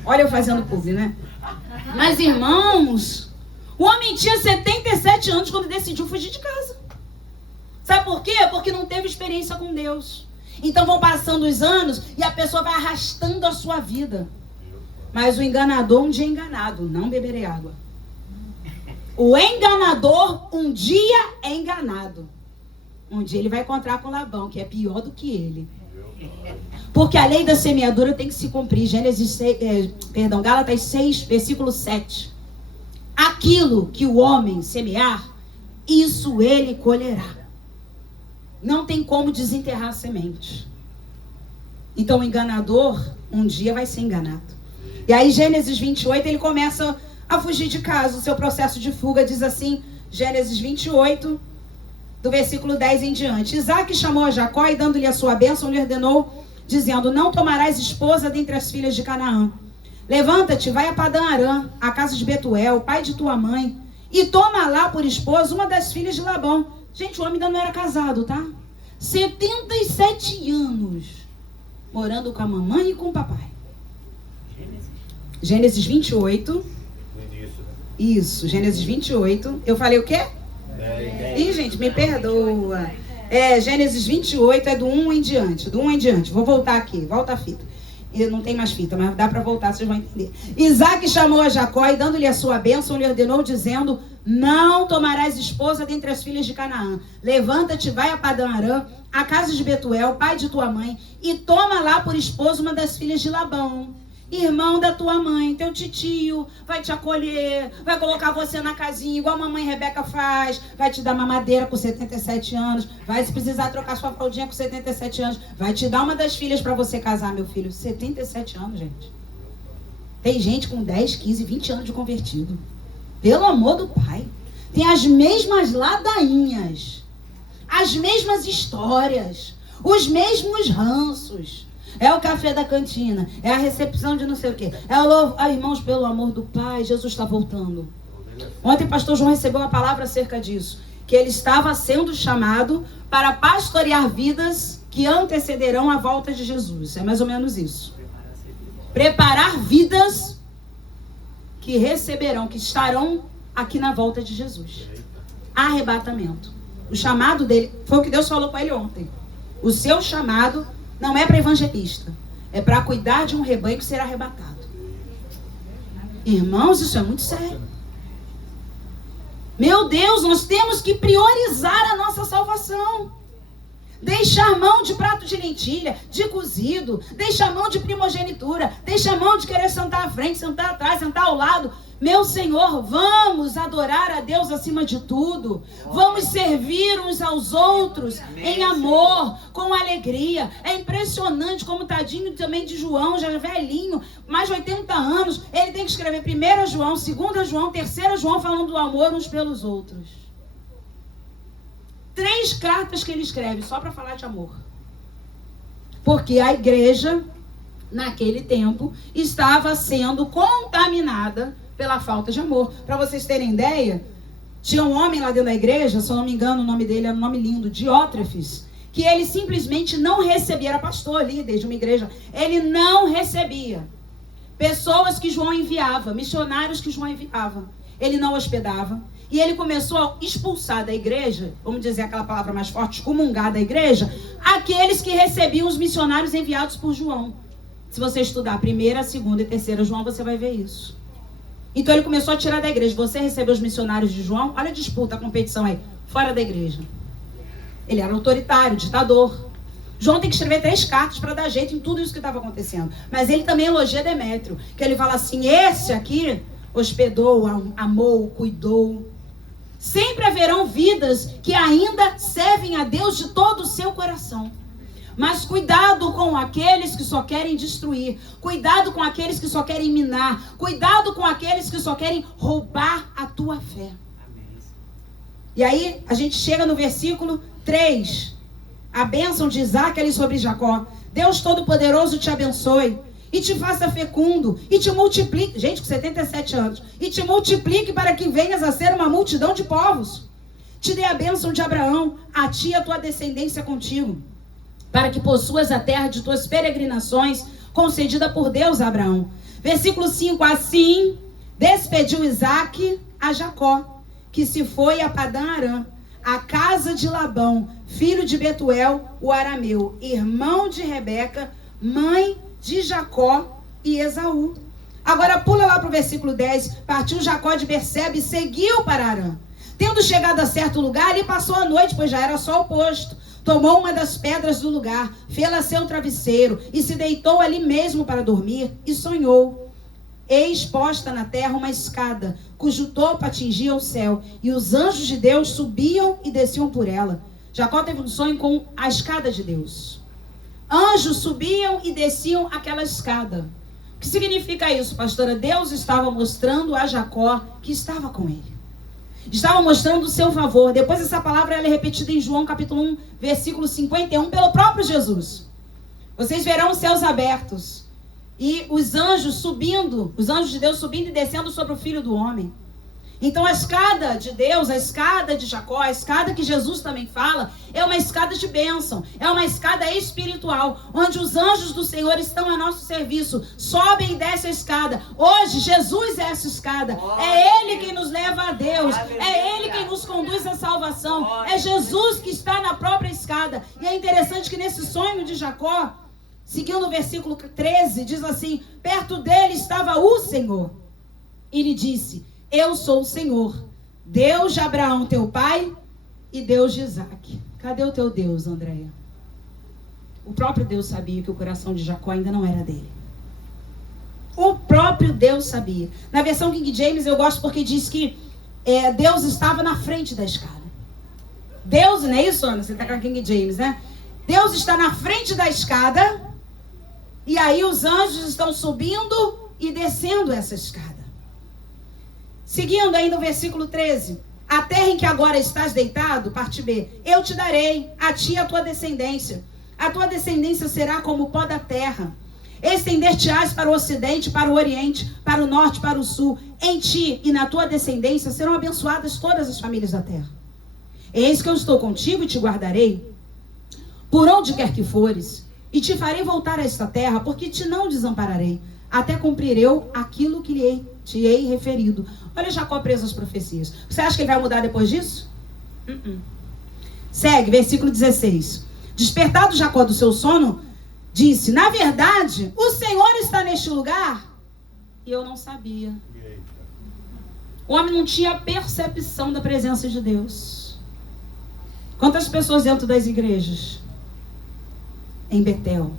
Olha eu fazendo publi, né? Mas, irmãos, o homem tinha 77 anos quando decidiu fugir de casa. Sabe por quê? Porque não teve experiência com Deus. Então vão passando os anos e a pessoa vai arrastando a sua vida. Mas o enganador um dia é enganado, não beberei água. O enganador um dia é enganado. Um dia ele vai encontrar com Labão, que é pior do que ele. Porque a lei da semeadura tem que se cumprir. Gálatas 6, versículo 7. Aquilo que o homem semear, isso ele colherá. Não tem como desenterrar a semente. Então o enganador um dia vai ser enganado. E aí Gênesis 28, ele começa a fugir de casa. O seu processo de fuga diz assim, Gênesis 28, do versículo 10 em diante. Isaac chamou a Jacó e dando-lhe a sua bênção, lhe ordenou, dizendo, não tomarás esposa dentre as filhas de Canaã. Levanta-te, vai a Padã Arã, a casa de Betuel, pai de tua mãe, e toma lá por esposa uma das filhas de Labão. Gente, o homem ainda não era casado, tá? 77 anos, morando com a mamãe e com o papai. Gênesis 28, Isso, Gênesis 28. Eu falei o quê? Ih, gente, me perdoa. Gênesis 28 é do 1 em diante. Do 1 em diante. Vou voltar aqui. Volta a fita. Não tem mais fita, mas dá para voltar, vocês vão entender. Isaac chamou a Jacó e, dando-lhe a sua bênção, lhe ordenou, dizendo: não tomarás esposa dentre as filhas de Canaã. Levanta-te, vai a Padã Arã, a casa de Betuel, pai de tua mãe, e toma lá por esposa uma das filhas de Labão, irmão da tua mãe. Teu titio vai te acolher, vai colocar você na casinha, igual a mamãe Rebeca faz, vai te dar mamadeira com 77 anos, vai, se precisar trocar sua fraldinha com 77 anos, vai te dar uma das filhas para você casar, meu filho. 77 anos, gente. Tem gente com 10, 15, 20 anos de convertido. Pelo amor do Pai. Tem as mesmas ladainhas, as mesmas histórias, os mesmos ranços. É o café da cantina, é a recepção de não sei o quê. É o louvo. Irmãos, pelo amor do Pai, Jesus está voltando. Ontem o pastor João recebeu a palavra acerca disso, que ele estava sendo chamado para pastorear vidas que antecederão a volta de Jesus. É mais ou menos isso. Preparar vidas que receberão, que estarão aqui na volta de Jesus. Arrebatamento. O chamado dele, foi o que Deus falou com ele ontem. O seu chamado não é para evangelista, é para cuidar de um rebanho que será arrebatado. Irmãos, isso é muito sério. Meu Deus, nós temos que priorizar a nossa salvação. Deixar mão de prato de lentilha, de cozido, deixar mão de primogenitura, deixar mão de querer sentar à frente, sentar atrás, sentar ao lado. Meu Senhor, vamos adorar a Deus acima de tudo. Vamos servir uns aos outros em amor, com alegria. É impressionante como tadinho também de João, já velhinho, mais de 80 anos, ele tem que escrever 1 João, 2 João, 3 João, falando do amor uns pelos outros. 3 cartas que ele escreve só para falar de amor. Porque a igreja, naquele tempo, estava sendo contaminada pela falta de amor. Para vocês terem ideia, tinha um homem lá dentro da igreja, se eu não me engano, o nome dele era um nome lindo, Diótrefes, que ele simplesmente não recebia, era pastor, líder de uma igreja, ele não recebia pessoas que João enviava, missionários que João enviava. Ele não hospedava. E ele começou a expulsar da igreja, vamos dizer aquela palavra mais forte, excomungar da igreja, aqueles que recebiam os missionários enviados por João. Se você estudar 1ª, 2ª e 3ª João, você vai ver isso. Então ele começou a tirar da igreja. Você recebeu os missionários de João? Olha a disputa, a competição aí. Fora da igreja. Ele era autoritário, ditador. João tem que escrever 3 cartas para dar jeito em tudo isso que estava acontecendo. Mas ele também elogia Demétrio. Que ele fala assim, esse aqui hospedou, amou, cuidou. Sempre haverão vidas que ainda servem a Deus de todo o seu coração. Mas cuidado com aqueles que só querem destruir. Cuidado com aqueles que só querem minar. Cuidado com aqueles que só querem roubar a tua fé. E aí a gente chega no versículo 3. A bênção de Isaac ali sobre Jacó. Deus Todo-Poderoso te abençoe e te faça fecundo, e te multiplique, gente, com 77 anos, e te multiplique para que venhas a ser uma multidão de povos. Te dê a bênção de Abraão, a ti e a tua descendência contigo, para que possuas a terra de tuas peregrinações, concedida por Deus a Abraão. Versículo 5, assim despediu Isaac a Jacó, que se foi a Padã Arã, a casa de Labão, filho de Betuel, o arameu, irmão de Rebeca, mãe de Jacó e Esaú. Agora pula lá para o versículo 10. Partiu Jacó de Berseba e seguiu para Arã. Tendo chegado a certo lugar, ali passou a noite, pois já era sol posto. Tomou uma das pedras do lugar, fê-la seu travesseiro, e se deitou ali mesmo para dormir, e sonhou. Eis posta na terra uma escada, cujo topo atingia o céu, e os anjos de Deus subiam e desciam por ela. Jacó teve um sonho com a escada de Deus. Anjos subiam e desciam aquela escada. O que significa isso, pastora? Deus estava mostrando a Jacó que estava com ele. Estava mostrando o seu favor. Depois essa palavra ela é repetida em João capítulo 1, versículo 51, pelo próprio Jesus. Vocês verão os céus abertos e os anjos subindo, os anjos de Deus subindo e descendo sobre o Filho do Homem. Então a escada de Deus, a escada de Jacó, a escada que Jesus também fala, é uma escada de bênção, é uma escada espiritual, onde os anjos do Senhor estão a nosso serviço, sobem e descem a escada. Hoje Jesus é essa escada, é Ele quem nos leva a Deus, é Ele quem nos conduz à salvação, é Jesus que está na própria escada. E é interessante que nesse sonho de Jacó, seguindo o versículo 13, diz assim: perto dele estava o Senhor, e lhe disse: eu sou o Senhor, Deus de Abraão, teu pai, e Deus de Isaac. Cadê o teu Deus, Andréia? O próprio Deus sabia que o coração de Jacó ainda não era dele. O próprio Deus sabia. Na versão King James eu gosto porque diz que Deus estava na frente da escada. Deus, não é isso, Ana? Você está com a King James, né? Deus está na frente da escada, e aí os anjos estão subindo e descendo essa escada. Seguindo ainda o versículo 13. A terra em que agora estás deitado, parte B, eu te darei, a ti e a tua descendência. A tua descendência será como o pó da terra. Estender-te-ás para o ocidente, para o oriente, para o norte, para o sul. Em ti e na tua descendência serão abençoadas todas as famílias da terra. Eis que eu estou contigo e te guardarei, por onde quer que fores, e te farei voltar a esta terra, porque te não desampararei, até cumprir eu aquilo que te hei referido. Olha Jacó preso às profecias. Você acha que ele vai mudar depois disso? Segue, versículo 16. Despertado Jacó do seu sono, disse: na verdade, o Senhor está neste lugar. E eu não sabia. O homem não tinha percepção da presença de Deus. Quantas pessoas dentro das igrejas, em Betel,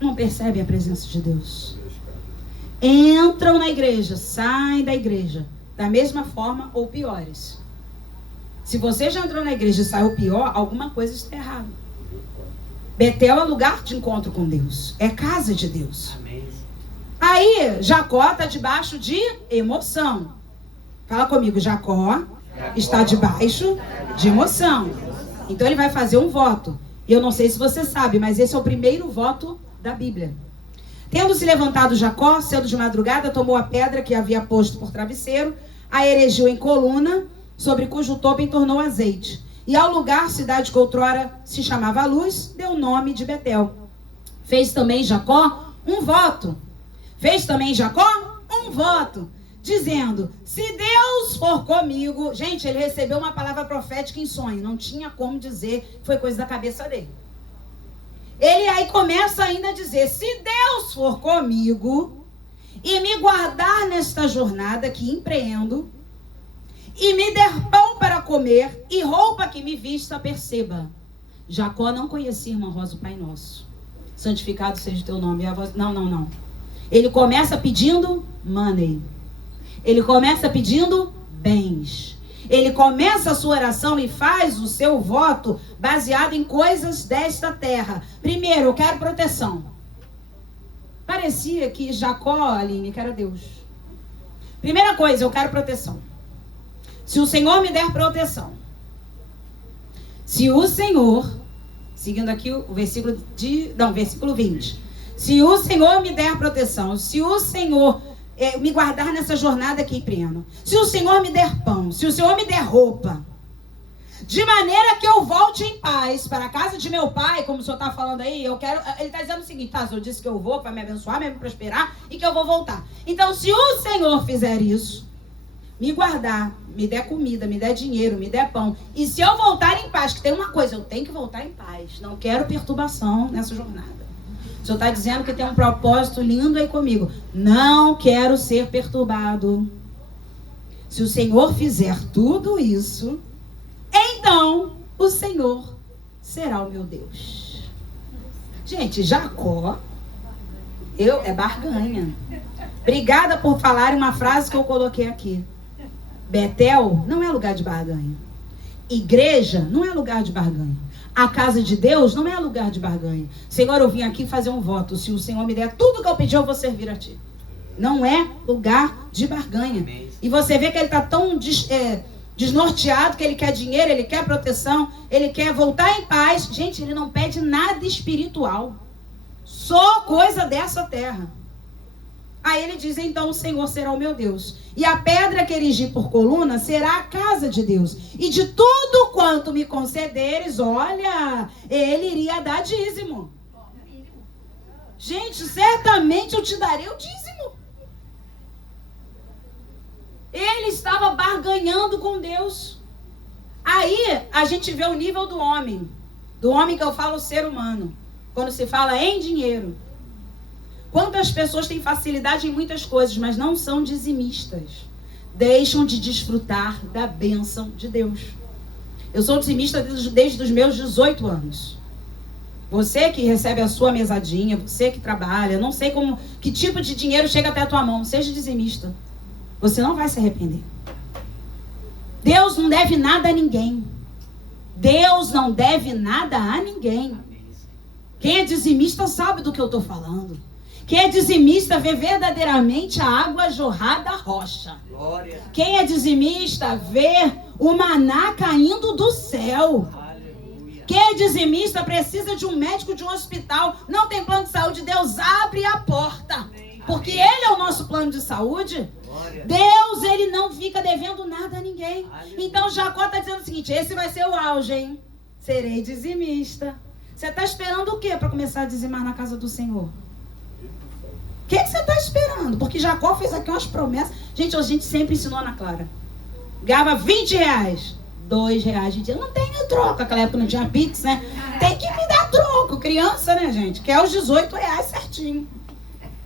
não percebem a presença de Deus? Entram na igreja, saem da igreja da mesma forma ou piores. Se você já entrou na igreja e saiu pior, alguma coisa está errada. Betel é lugar de encontro com Deus, é casa de Deus. Amém. Aí Jacó está debaixo de emoção. Fala comigo, Jacó está debaixo de emoção. Então ele vai fazer um voto. E eu não sei se você sabe, mas esse é o primeiro voto da Bíblia. Tendo se levantado Jacó, cedo de madrugada, tomou a pedra que havia posto por travesseiro, a erigiu em coluna, sobre cujo topo entornou azeite. E ao lugar, cidade que outrora se chamava Luz, deu o nome de Betel. Fez também Jacó um voto, dizendo: se Deus for comigo... Gente, ele recebeu uma palavra profética em sonho, não tinha como dizer, foi coisa da cabeça dele. Ele aí começa ainda a dizer: se Deus for comigo e me guardar nesta jornada que empreendo, e me der pão para comer e roupa que me vista, perceba, Jacó não conhecia, irmã Rosa, o Pai Nosso. Santificado seja o teu nome. Não. Ele começa pedindo money. Ele começa pedindo bens. Ele começa a sua oração e faz o seu voto baseado em coisas desta terra. Primeiro, eu quero proteção. Parecia que Jacó, Aline, que era Deus. Primeira coisa, eu quero proteção. Se o Senhor me der proteção. Se o Senhor, seguindo aqui o versículo 20. Se o Senhor me der proteção, se o Senhor me guardar nessa jornada que empreendo, se o Senhor me der pão, se o Senhor me der roupa, de maneira que eu volte em paz para a casa de meu pai, como o senhor está falando aí, ele está dizendo o seguinte: tá, o senhor disse que eu vou para me abençoar, me prosperar e que eu vou voltar. Então, se o Senhor fizer isso, me guardar, me der comida, me der dinheiro, me der pão, e se eu voltar em paz, que tem uma coisa, eu tenho que voltar em paz, não quero perturbação nessa jornada. O senhor está dizendo que tem um propósito lindo aí comigo. Não quero ser perturbado. Se o Senhor fizer tudo isso, então o Senhor será o meu Deus. Gente, Jacó, é barganha. Obrigada por falar uma frase que eu coloquei aqui. Betel não é lugar de barganha. Igreja não é lugar de barganha. A casa de Deus não é lugar de barganha. Senhor, eu vim aqui fazer um voto. Se o Senhor me der tudo que eu pedi, eu vou servir a ti. Não é lugar de barganha. E você vê que ele está tão desnorteado, que ele quer dinheiro, ele quer proteção, ele quer voltar em paz. Gente, ele não pede nada espiritual. Só coisa dessa terra. Aí ele diz, então o Senhor será o meu Deus. E a pedra que erigi por coluna será a casa de Deus. E de tudo quanto me concederes, olha, ele iria dar dízimo. Gente, certamente eu te darei o dízimo. Ele estava barganhando com Deus. Aí a gente vê o nível do homem. Do homem que eu falo, ser humano. Quando se fala em dinheiro. Quantas pessoas têm facilidade em muitas coisas, mas não são dizimistas. Deixam de desfrutar da bênção de Deus. Eu sou dizimista desde os meus 18 anos. Você que recebe a sua mesadinha, você que trabalha, não sei que tipo de dinheiro chega até a tua mão, seja dizimista. Você não vai se arrepender. Deus não deve nada a ninguém. Deus não deve nada a ninguém. Quem é dizimista sabe do que eu estou falando. Quem é dizimista vê verdadeiramente a água jorrar da rocha. Glória. Quem é dizimista vê o maná caindo do céu. Aleluia. Quem é dizimista precisa de um médico, de um hospital. Não tem plano de saúde, Deus abre a porta. Porque Ele é o nosso plano de saúde. Glória. Deus, Ele não fica devendo nada a ninguém. Aleluia. Então Jacó está dizendo o seguinte, esse vai ser o auge, hein? Serei dizimista. Você está esperando o quê para começar a dizimar na casa do Senhor? O que você está esperando? Porque Jacó fez aqui umas promessas. Gente, a gente sempre ensinou na Clara. Ganhava 20 reais. 2 reais de dia. Não tem troco. Naquela época não tinha Pix, né? Tem que me dar troco. Criança, né, gente? Que é os 18 reais certinho.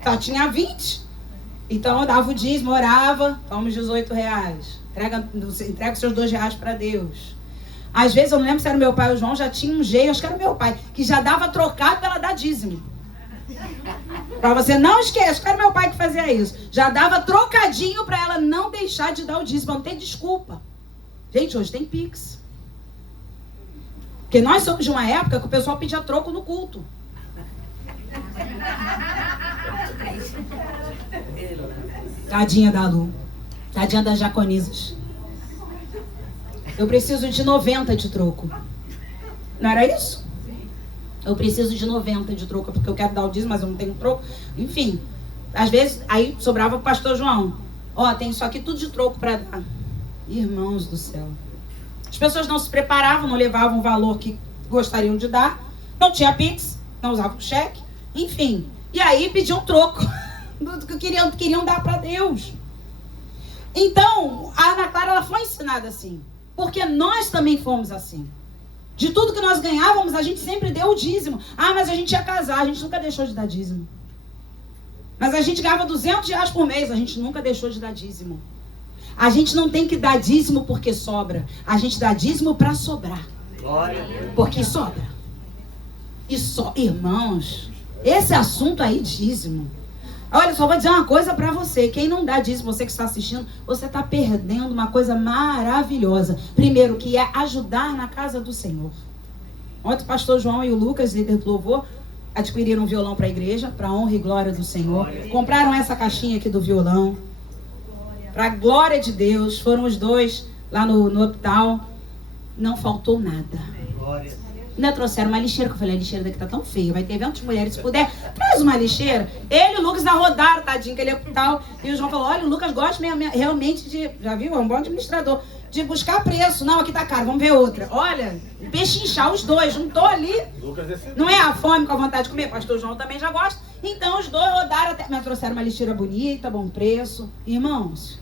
Só tinha 20. Então eu dava o dízimo, orava. Toma os 18 reais. Entrega os seus 2 reais para Deus. Às vezes, eu não lembro se era meu pai ou o João, já tinha um jeito, acho que era meu pai, que já dava trocado para ela dar dízimo. Para você não esquecer, acho que era meu pai que fazia isso. Já dava trocadinho para ela não deixar de dar o dízimo, não tem desculpa. Gente, hoje tem Pix. Porque nós somos de uma época que o pessoal pedia troco no culto. Tadinha da Lu. Tadinha das jaconisas. Eu preciso de 90 de troco. Não era isso? Eu preciso de 90 de troco, porque eu quero dar o dízimo, mas eu não tenho troco. Enfim, às vezes, aí sobrava pro pastor João. Ó, tem isso aqui tudo de troco para dar. Irmãos do céu. As pessoas não se preparavam, não levavam o valor que gostariam de dar. Não tinha Pix, não usavam cheque. Enfim, e aí pediam troco do que queriam dar para Deus. Então, a Ana Clara, ela foi ensinada assim. Porque nós também fomos assim. De tudo que nós ganhávamos, a gente sempre deu o dízimo. Ah, mas a gente ia casar, a gente nunca deixou de dar dízimo. Mas a gente ganhava 200 reais por mês, a gente nunca deixou de dar dízimo. A gente não tem que dar dízimo porque sobra. A gente dá dízimo para sobrar. Glória. Porque sobra. Irmãos, esse assunto aí, dízimo. Olha, só vou dizer uma coisa para você. Quem não dá dízimo, você que está assistindo, você está perdendo uma coisa maravilhosa. Primeiro, que é ajudar na casa do Senhor. Ontem o pastor João e o Lucas, líder do louvor, adquiriram um violão para a igreja, para a honra e glória do Senhor. Compraram essa caixinha aqui do violão. Para a glória de Deus. Foram os dois lá no hospital. Não faltou nada. Glória. Ainda trouxeram uma lixeira, que eu falei, a lixeira daqui tá tão feia, vai ter eventos de mulheres, se puder, traz uma lixeira. Ele e o Lucas rodaram, tadinho, que ele é tal. E o João falou, olha, o Lucas gosta realmente de, já viu, é um bom administrador, de buscar preço. Não, aqui tá caro, vamos ver outra. Olha, pechinchar os dois, juntou ali. Não é a fome com a vontade de comer, pastor João também já gosta. Então os dois rodaram até, mas trouxeram uma lixeira bonita, bom preço. Irmãos,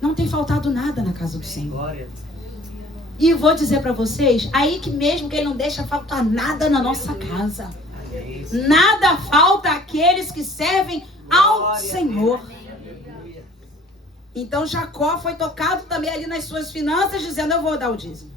não tem faltado nada na casa do Senhor. Glória. E vou dizer para vocês, aí que mesmo que Ele não deixa faltar nada na nossa casa. Nada falta àqueles que servem ao Senhor. Então Jacó foi tocado também ali nas suas finanças, dizendo, eu vou dar o dízimo.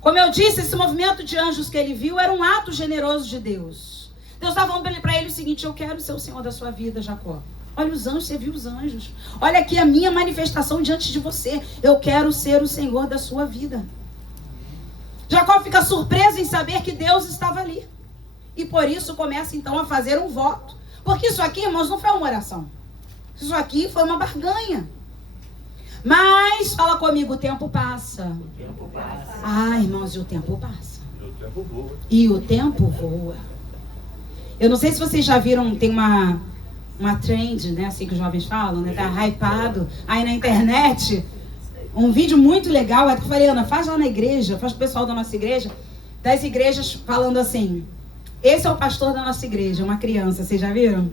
Como eu disse, esse movimento de anjos que ele viu era um ato generoso de Deus. Deus estava falando para ele o seguinte, eu quero ser o Senhor da sua vida, Jacó. Olha os anjos, você viu os anjos. Olha aqui a minha manifestação diante de você. Eu quero ser o Senhor da sua vida. Jacó fica surpreso em saber que Deus estava ali. E por isso começa então a fazer um voto. Porque isso aqui, irmãos, não foi uma oração. Isso aqui foi uma barganha. Mas, fala comigo, o tempo passa. O tempo passa. Ah, irmãos, e o tempo passa. E o tempo voa. E o tempo voa. Eu não sei se vocês já viram, tem uma uma trend, né? Assim que os jovens falam, né? Tá hypado aí na internet. Um vídeo muito legal, até que eu falei, Ana, faz lá na igreja, faz pro pessoal da nossa igreja, das igrejas falando assim, esse é o pastor da nossa igreja, uma criança, vocês já viram?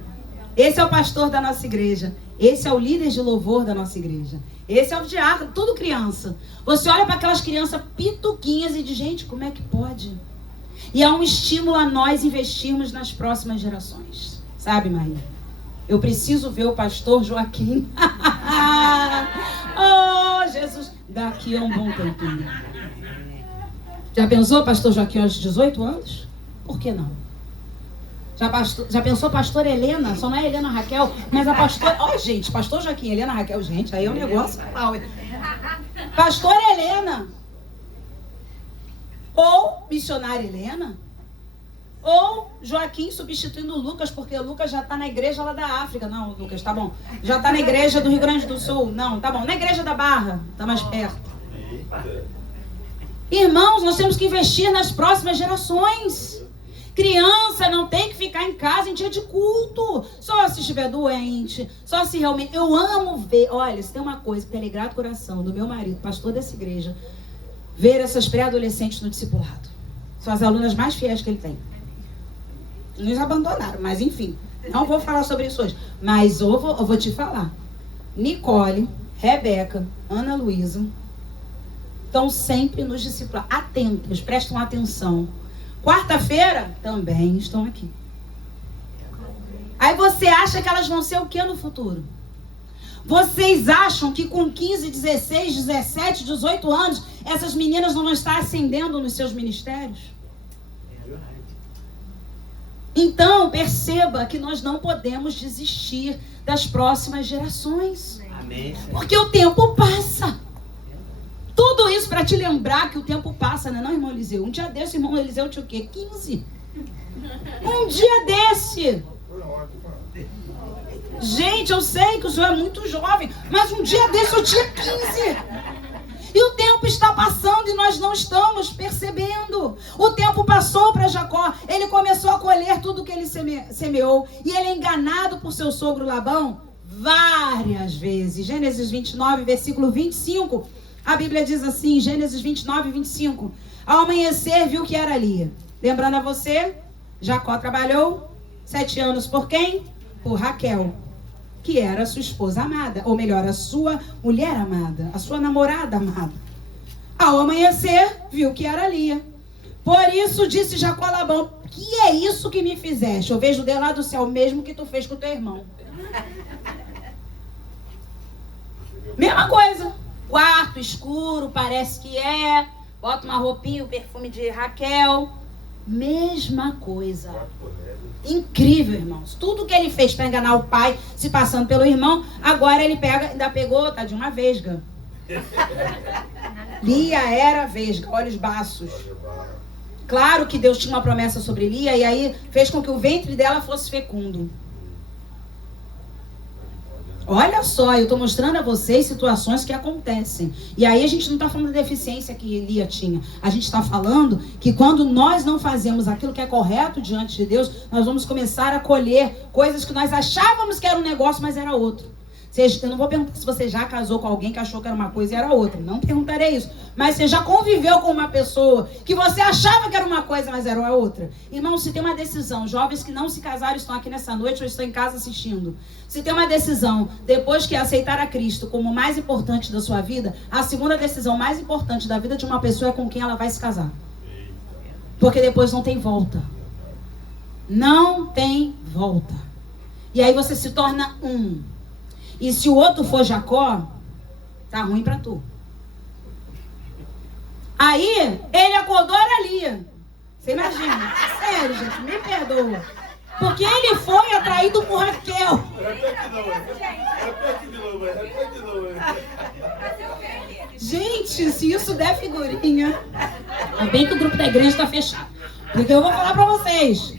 Esse é o pastor da nossa igreja, esse é o líder de louvor da nossa igreja, esse é o diácono, tudo criança. Você olha para aquelas crianças pituquinhas e diz, gente, como é que pode? E é um estímulo a nós investirmos nas próximas gerações, sabe, Maria? Eu preciso ver o pastor Joaquim. Oh, Jesus, daqui a um bom tempinho. Já pensou pastor Joaquim aos 18 anos? Por que não? Já pensou pastor Helena? Só não é Helena Raquel, mas a pastora... Ó, gente, pastor Joaquim, Helena Raquel, gente, aí é um negócio... Pastor Helena. Ou missionária Helena. Ou Joaquim substituindo o Lucas, porque o Lucas já está na igreja lá da África. Não, Lucas, tá bom. Já está na igreja do Rio Grande do Sul. Não, tá bom. Na igreja da Barra, tá mais perto. Irmãos, nós temos que investir nas próximas gerações. Criança não tem que ficar em casa em dia de culto. Só se estiver doente. Só se realmente... Eu amo ver... Olha, se tem uma coisa que alegra o coração do meu marido, pastor dessa igreja, ver essas pré-adolescentes no discipulado. São as alunas mais fiéis que ele tem. Nos abandonaram, mas enfim. Não vou falar sobre isso hoje. Mas eu vou te falar. Nicole, Rebeca, Ana Luísa estão sempre nos discipulados. Atentas, prestam atenção. Quarta-feira também estão aqui. Aí você acha que elas vão ser o que no futuro? Vocês acham que com 15, 16, 17, 18 anos, essas meninas não vão estar ascendendo nos seus ministérios? Então, perceba que nós não podemos desistir das próximas gerações. Amém. Porque o tempo passa. Tudo isso para te lembrar que o tempo passa, né? Não, irmão Eliseu? Um dia desse, irmão Eliseu tinha o quê? 15. Um dia desse. Gente, eu sei que o senhor é muito jovem, mas um dia desse eu tinha 15. E o tempo está passando e nós não estamos percebendo. O tempo passou para Jacó. Ele começou a colher tudo que ele semeou. E ele é enganado por seu sogro Labão várias vezes. Gênesis 29, versículo 25. A Bíblia diz assim, Gênesis 29, 25. Ao amanhecer, viu que era Lia. Lembrando a você, Jacó trabalhou 7 anos por quem? Por Raquel, que era a sua esposa amada, ou melhor, a sua mulher amada, a sua namorada amada. Ao amanhecer, viu que era Lia. Por isso disse Jacó a Labão, que é isso que me fizeste? Eu vejo de lá do céu mesmo que tu fez com teu irmão. Mesma coisa. Quarto escuro, parece que é. Bota uma roupinha, o perfume de Raquel. Mesma coisa. Incrível, irmãos. Tudo que ele fez para enganar o pai, se passando pelo irmão, agora ele pega, ainda pegou, tá de uma vesga. Lia era vesga, olhos baços. Claro que Deus tinha uma promessa sobre Lia, e aí fez com que o ventre dela fosse fecundo. Olha só, eu estou mostrando a vocês situações que acontecem. E aí a gente não está falando da deficiência que Lia tinha. A gente está falando que quando nós não fazemos aquilo que é correto diante de Deus, nós vamos começar a colher coisas que nós achávamos que era um negócio, mas era outro. Eu não vou perguntar se você já casou com alguém que achou que era uma coisa e era outra. Não perguntarei isso. Mas você já conviveu com uma pessoa que você achava que era uma coisa, mas era outra. Irmão, se tem uma decisão, jovens que não se casaram estão aqui nessa noite ou estão em casa assistindo. Se tem uma decisão, depois que aceitar a Cristo como o mais importante da sua vida, a segunda decisão mais importante da vida de uma pessoa é com quem ela vai se casar. Porque depois não tem volta. Não tem volta. E aí você se torna um. E se o outro for Jacó, tá ruim pra tu. Aí, ele acordou, era Lia. Você imagina? Sério, gente, me perdoa. Porque ele foi atraído por Raquel. Gente, se isso der figurinha... Ainda bem que o grupo da igreja está fechado. Porque eu vou falar pra vocês.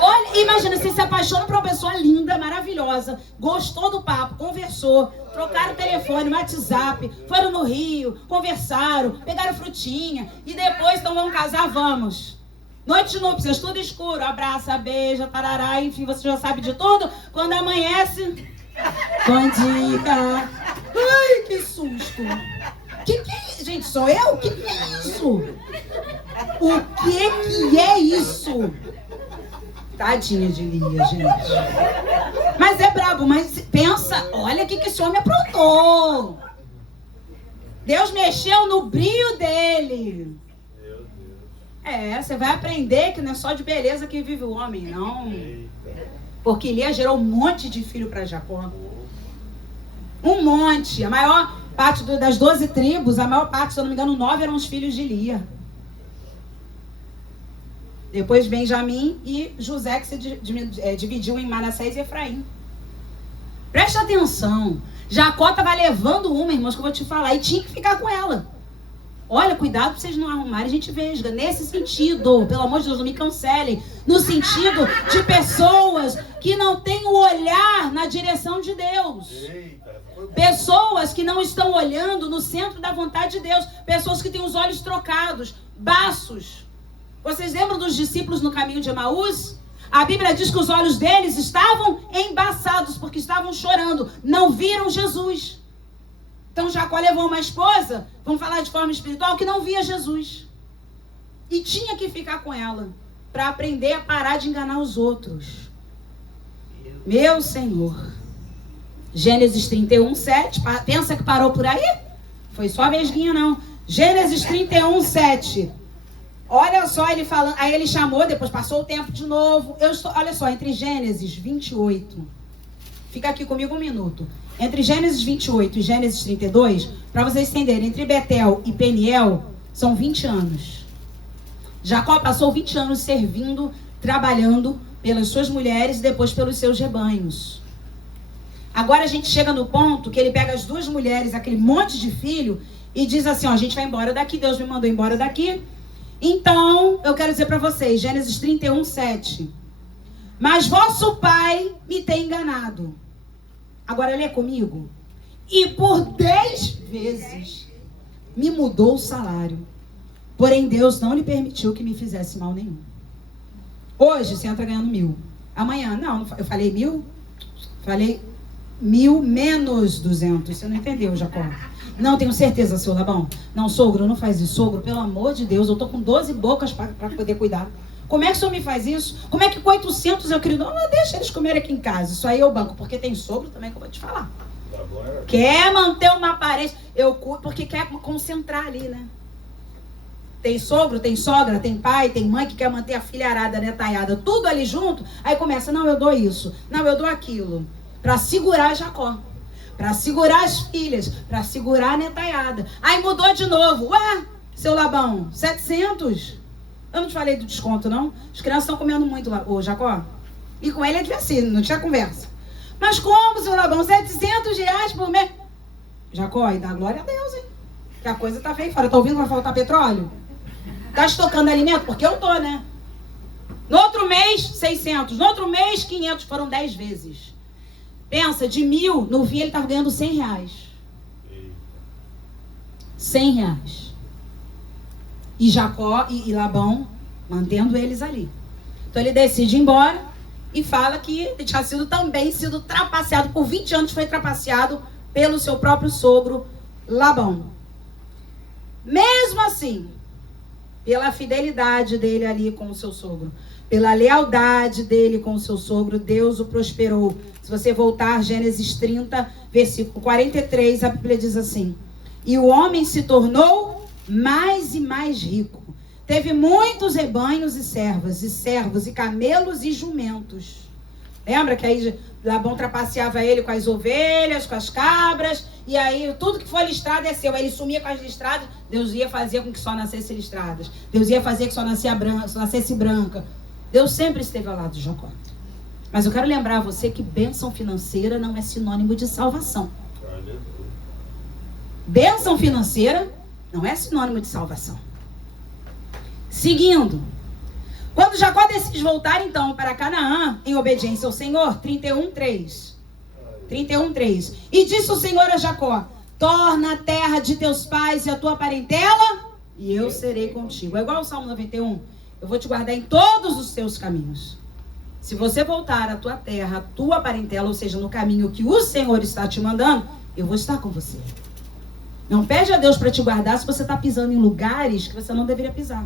Olha, imagina, você se apaixona por uma pessoa linda, maravilhosa, gostou do papo, conversou, trocaram o telefone, o WhatsApp, foram no Rio, conversaram, pegaram frutinha, e depois, então vamos casar, vamos. Noite de núpcias, tudo escuro, abraça, beija, tarará, enfim, você já sabe de tudo. Quando amanhece, bom dia. Ai, que susto. Gente, sou eu? Que é isso? O que é isso? Tadinha de Lia, gente. Mas é brabo, mas pensa, olha o que esse homem aprontou. Deus mexeu no brio dele. Você vai aprender que não é só de beleza que vive o homem, não. Porque Lia gerou um monte de filho para Jacó. Um monte. A maior parte das 12 tribos, a maior parte, se eu não me engano, 9 eram os filhos de Lia. Depois Benjamim e José, que se dividiu em Manassés e Efraim. Presta atenção. Jacó estava levando uma, irmãos, que eu vou te falar, e tinha que ficar com ela. Olha, cuidado para vocês não arrumarem, a gente vesga. Nesse sentido, pelo amor de Deus, não me cancelem. No sentido de pessoas que não têm o olhar na direção de Deus. Pessoas que não estão olhando no centro da vontade de Deus. Pessoas que têm os olhos trocados, baços. Vocês lembram dos discípulos no caminho de Emaús? A Bíblia diz que os olhos deles estavam embaçados porque estavam chorando. Não viram Jesus. Então Jacó levou uma esposa, vamos falar de forma espiritual, que não via Jesus. E tinha que ficar com ela para aprender a parar de enganar os outros. Meu Senhor. Gênesis 31, 7. Pensa que parou por aí? Foi só a vesguinha, não. Gênesis 31, 7. Olha só ele falando. Aí ele chamou, depois passou o tempo de novo. Olha só, entre Gênesis 28. Fica aqui comigo um minuto. Entre Gênesis 28 e Gênesis 32, para vocês entenderem, entre Betel e Peniel, são 20 anos. Jacó passou 20 anos servindo, trabalhando pelas suas mulheres e depois pelos seus rebanhos. Agora a gente chega no ponto que ele pega as duas mulheres, aquele monte de filho, e diz assim, ó, a gente vai embora daqui, Deus me mandou embora daqui. Então, eu quero dizer para vocês, Gênesis 31, 7. Mas vosso pai me tem enganado. Agora lê comigo. E por 10 vezes me mudou o salário. Porém, Deus não lhe permitiu que me fizesse mal nenhum. Hoje você entra ganhando 1.000. Amanhã, não, eu falei 1.000? Falei 1.000 menos 200. Você não entendeu, Jacó? Não, tenho certeza, seu Labão. Não, sogro, não faz isso. Sogro, pelo amor de Deus, eu tô com 12 bocas para poder cuidar. Como é que o senhor me faz isso? Como é que com 800 eu queria... Não, deixa eles comerem aqui em casa. Isso aí eu banco, porque tem sogro também que eu vou te falar. Quer manter uma aparência, eu cuido, porque quer concentrar ali, né? Tem sogro, tem sogra, tem pai, tem mãe que quer manter a filharada, né, taiada, tudo ali junto. Aí começa, não, eu dou isso, não, eu dou aquilo. Para segurar Jacó, para segurar as filhas, para segurar a netaiada. Aí mudou de novo. Ué, seu Labão, 700? Eu não te falei do desconto, não? As crianças estão comendo muito lá, ô Jacó. E com ele é divertido, não tinha conversa. Mas como, seu Labão? 700 reais por mês? Jacó, e dá glória a Deus, hein? Que a coisa tá feia fora. Tá ouvindo que vai faltar petróleo? Tá estocando alimento? Porque eu tô, né? No outro mês, 600. No outro mês, 500. Foram 10 vezes. Pensa, de 1.000, no fim ele tava ganhando 100 reais. 100 reais. E Jacó e Labão mantendo eles ali. Então ele decide ir embora e fala que ele tinha também sido trapaceado, por 20 anos foi trapaceado pelo seu próprio sogro Labão. Mesmo assim, pela fidelidade dele ali com o seu sogro, pela lealdade dele com o seu sogro, Deus o prosperou. Se você voltar, Gênesis 30, versículo 43, a Bíblia diz assim: e o homem se tornou mais e mais rico. Teve muitos rebanhos e servos, e camelos e jumentos. Lembra que aí Labão trapaceava ele com as ovelhas, com as cabras, e aí tudo que foi listrado é seu. Aí ele sumia com as listradas, Deus ia fazer com que só nascesse listradas. Deus ia fazer que só nascesse branca. Deus sempre esteve ao lado de Jacó. Mas eu quero lembrar a você que bênção financeira não é sinônimo de salvação. Bênção financeira não é sinônimo de salvação. Seguindo. Quando Jacó decide voltar, então, para Canaã, em obediência ao Senhor, 31:3. 31:3. E disse o Senhor a Jacó: torna a terra de teus pais e a tua parentela, e eu serei contigo. É igual o Salmo 91. eu vou te guardar em todos os teus caminhos. Se você voltar à tua terra, à tua parentela, ou seja, no caminho que o Senhor está te mandando, eu vou estar com você. Não pede a Deus para te guardar se você está pisando em lugares que você não deveria pisar.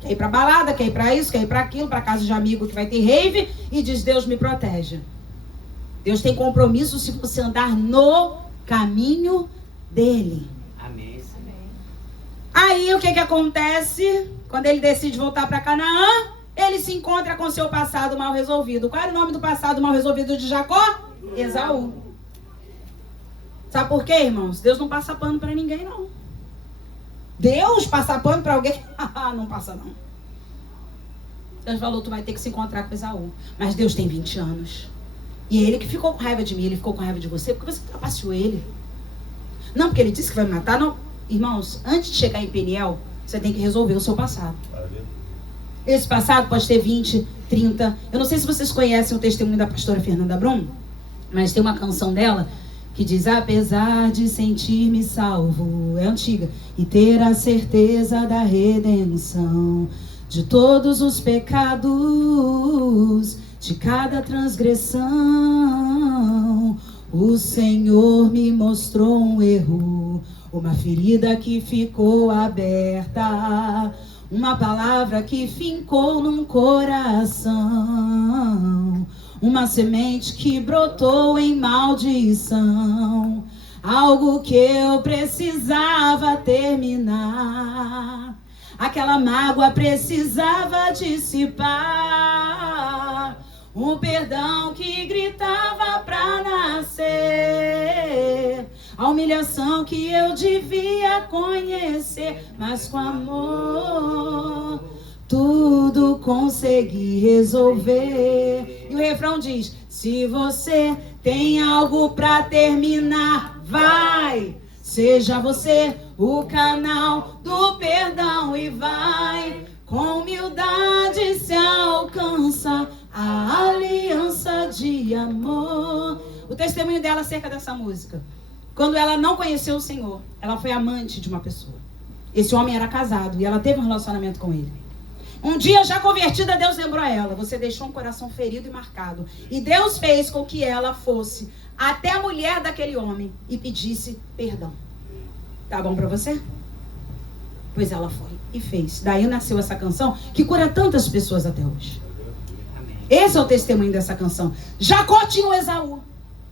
Quer ir para balada, quer ir para isso, quer ir para aquilo, para casa de amigo que vai ter rave, e diz, Deus me proteja. Deus tem compromisso se você andar no caminho dele. Amém. Aí o que acontece? Quando ele decide voltar para Canaã, ele se encontra com seu passado mal resolvido. Qual era o nome do passado mal resolvido de Jacó? Esaú. Sabe por quê, irmãos? Deus não passa pano para ninguém, não. Deus passa pano para alguém? Não passa, não. Deus falou, tu vai ter que se encontrar com Esaú. Mas Deus tem 20 anos. E ele que ficou com raiva de mim, ele ficou com raiva de você, porque você trapaceou ele. Não, porque ele disse que vai me matar, não. Irmãos, antes de chegar em Peniel, você tem que resolver o seu passado. Esse passado pode ter 20, 30. Eu não sei se vocês conhecem o testemunho da pastora Fernanda Brum, mas tem uma canção dela que diz, apesar de sentir-me salvo, é antiga, e ter a certeza da redenção de todos os pecados, de cada transgressão, o Senhor me mostrou um erro, uma ferida que ficou aberta, uma palavra que fincou num coração, uma semente que brotou em maldição, algo que eu precisava terminar, aquela mágoa precisava dissipar, um perdão que gritava pra nascer, a humilhação que eu devia conhecer, mas com amor tudo consegui resolver. E o refrão diz, se você tem algo pra terminar, vai, seja você o canal do perdão e vai, com humildade se alcança a aliança de amor. O testemunho dela acerca dessa música: quando ela não conheceu o Senhor, ela foi amante de uma pessoa. Esse homem era casado e ela teve um relacionamento com ele. Um dia, já convertida, Deus lembrou a ela: você deixou um coração ferido e marcado. E Deus fez com que ela fosse até a mulher daquele homem e pedisse perdão. Tá bom pra você? Pois ela foi e fez. Daí nasceu essa canção que cura tantas pessoas até hoje. Esse é o testemunho dessa canção. Jacó tinha o Esaú,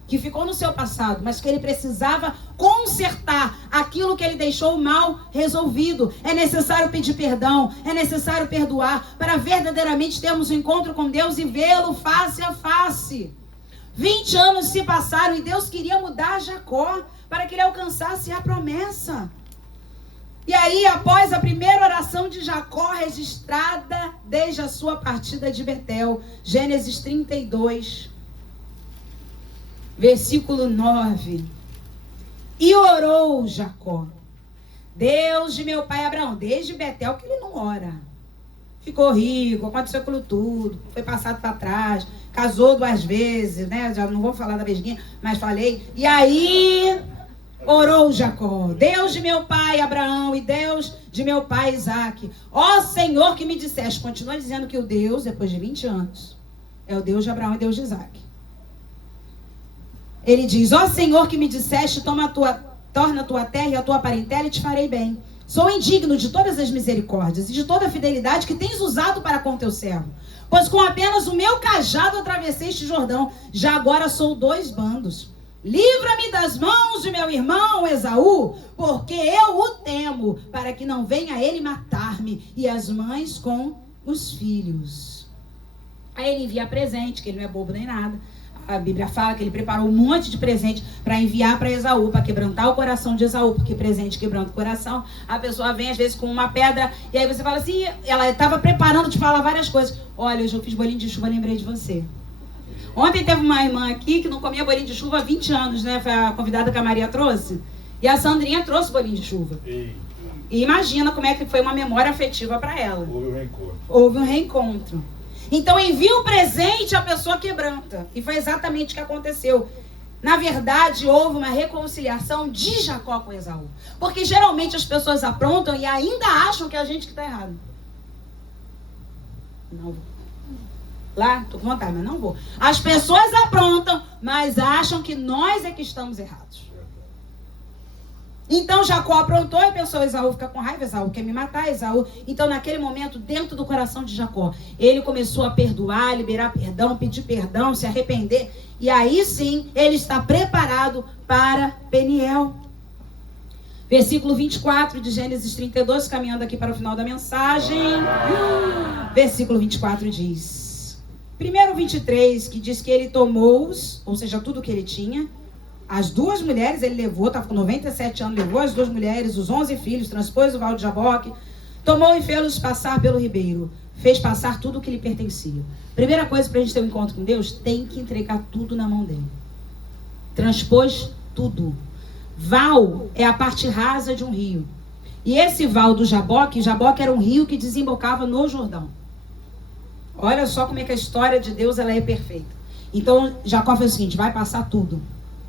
que ficou no seu passado, mas que ele precisava consertar aquilo que ele deixou mal resolvido. É necessário pedir perdão, é necessário perdoar, para verdadeiramente termos um encontro com Deus e vê-lo face a face. 20 anos se passaram e Deus queria mudar Jacó para que ele alcançasse a promessa. E aí, após a primeira oração de Jacó registrada desde a sua partida de Betel, Gênesis 32, versículo 9. E orou Jacó: Deus de meu pai Abraão. Desde Betel que ele não ora. Ficou rico, aconteceu aquilo tudo, foi passado para trás, casou 2 vezes, né? Já não vou falar da vesguinha, mas falei. E aí orou Jacó: Deus de meu pai Abraão e Deus de meu pai Isaque, ó Senhor que me disseste. Continua dizendo que o Deus, depois de 20 anos, é o Deus de Abraão e Deus de Isaque. Ele diz: ó Senhor que me disseste, torna a tua terra e a tua parentela e te farei bem. Sou indigno de todas as misericórdias e de toda a fidelidade que tens usado para com teu servo. Pois com apenas o meu cajado atravessei este Jordão. Já agora sou 2 bandos. Livra-me das mãos de meu irmão Esaú, porque eu o temo, para que não venha ele matar-me e as mães com os filhos. Aí ele envia presente, que ele não é bobo nem nada. A Bíblia fala que ele preparou um monte de presente para enviar para Esaú, para quebrantar o coração de Esaú, porque presente quebranta o coração. A pessoa vem às vezes com uma pedra, e aí você fala assim, ela estava preparando te falar várias coisas. Olha, hoje eu fiz bolinho de chuva, lembrei de você. Ontem teve uma irmã aqui que não comia bolinho de chuva há 20 anos, né? Foi a convidada que a Maria trouxe. E a Sandrinha trouxe bolinho de chuva. E imagina como é que foi uma memória afetiva para ela. Houve um reencontro. Então envia um presente, a pessoa quebranta. E foi exatamente o que aconteceu. Na verdade, houve uma reconciliação de Jacó com Esaú. Porque geralmente as pessoas aprontam e ainda acham que é a gente que está errado. Não vou. Lá, tô com vontade, mas não vou. As pessoas aprontam, mas acham que nós é que estamos errados. Então Jacó aprontou e pensou, Esaú fica com raiva, Esaú quer me matar, Esaú. Então naquele momento, dentro do coração de Jacó, ele começou a perdoar, liberar perdão, pedir perdão, se arrepender. E aí sim, ele está preparado para Peniel. Versículo 24 de Gênesis 32, caminhando aqui para o final da mensagem. Versículo 24 diz... Primeiro 23, que diz que ele tomou-os, ou seja, tudo que ele tinha. As 2 mulheres ele levou, estava com 97 anos, levou as 2 mulheres, os 11 filhos, transpôs o val de Jaboque, tomou e fez-los passar pelo ribeiro, fez passar tudo o que lhe pertencia. Primeira coisa para a gente ter um encontro com Deus, tem que entregar tudo na mão dele. Transpôs tudo. Val é a parte rasa de um rio. E esse val do Jaboque era um rio que desembocava no Jordão. Olha só como é que a história de Deus ela é perfeita. Então Jacó fez o seguinte, vai passar tudo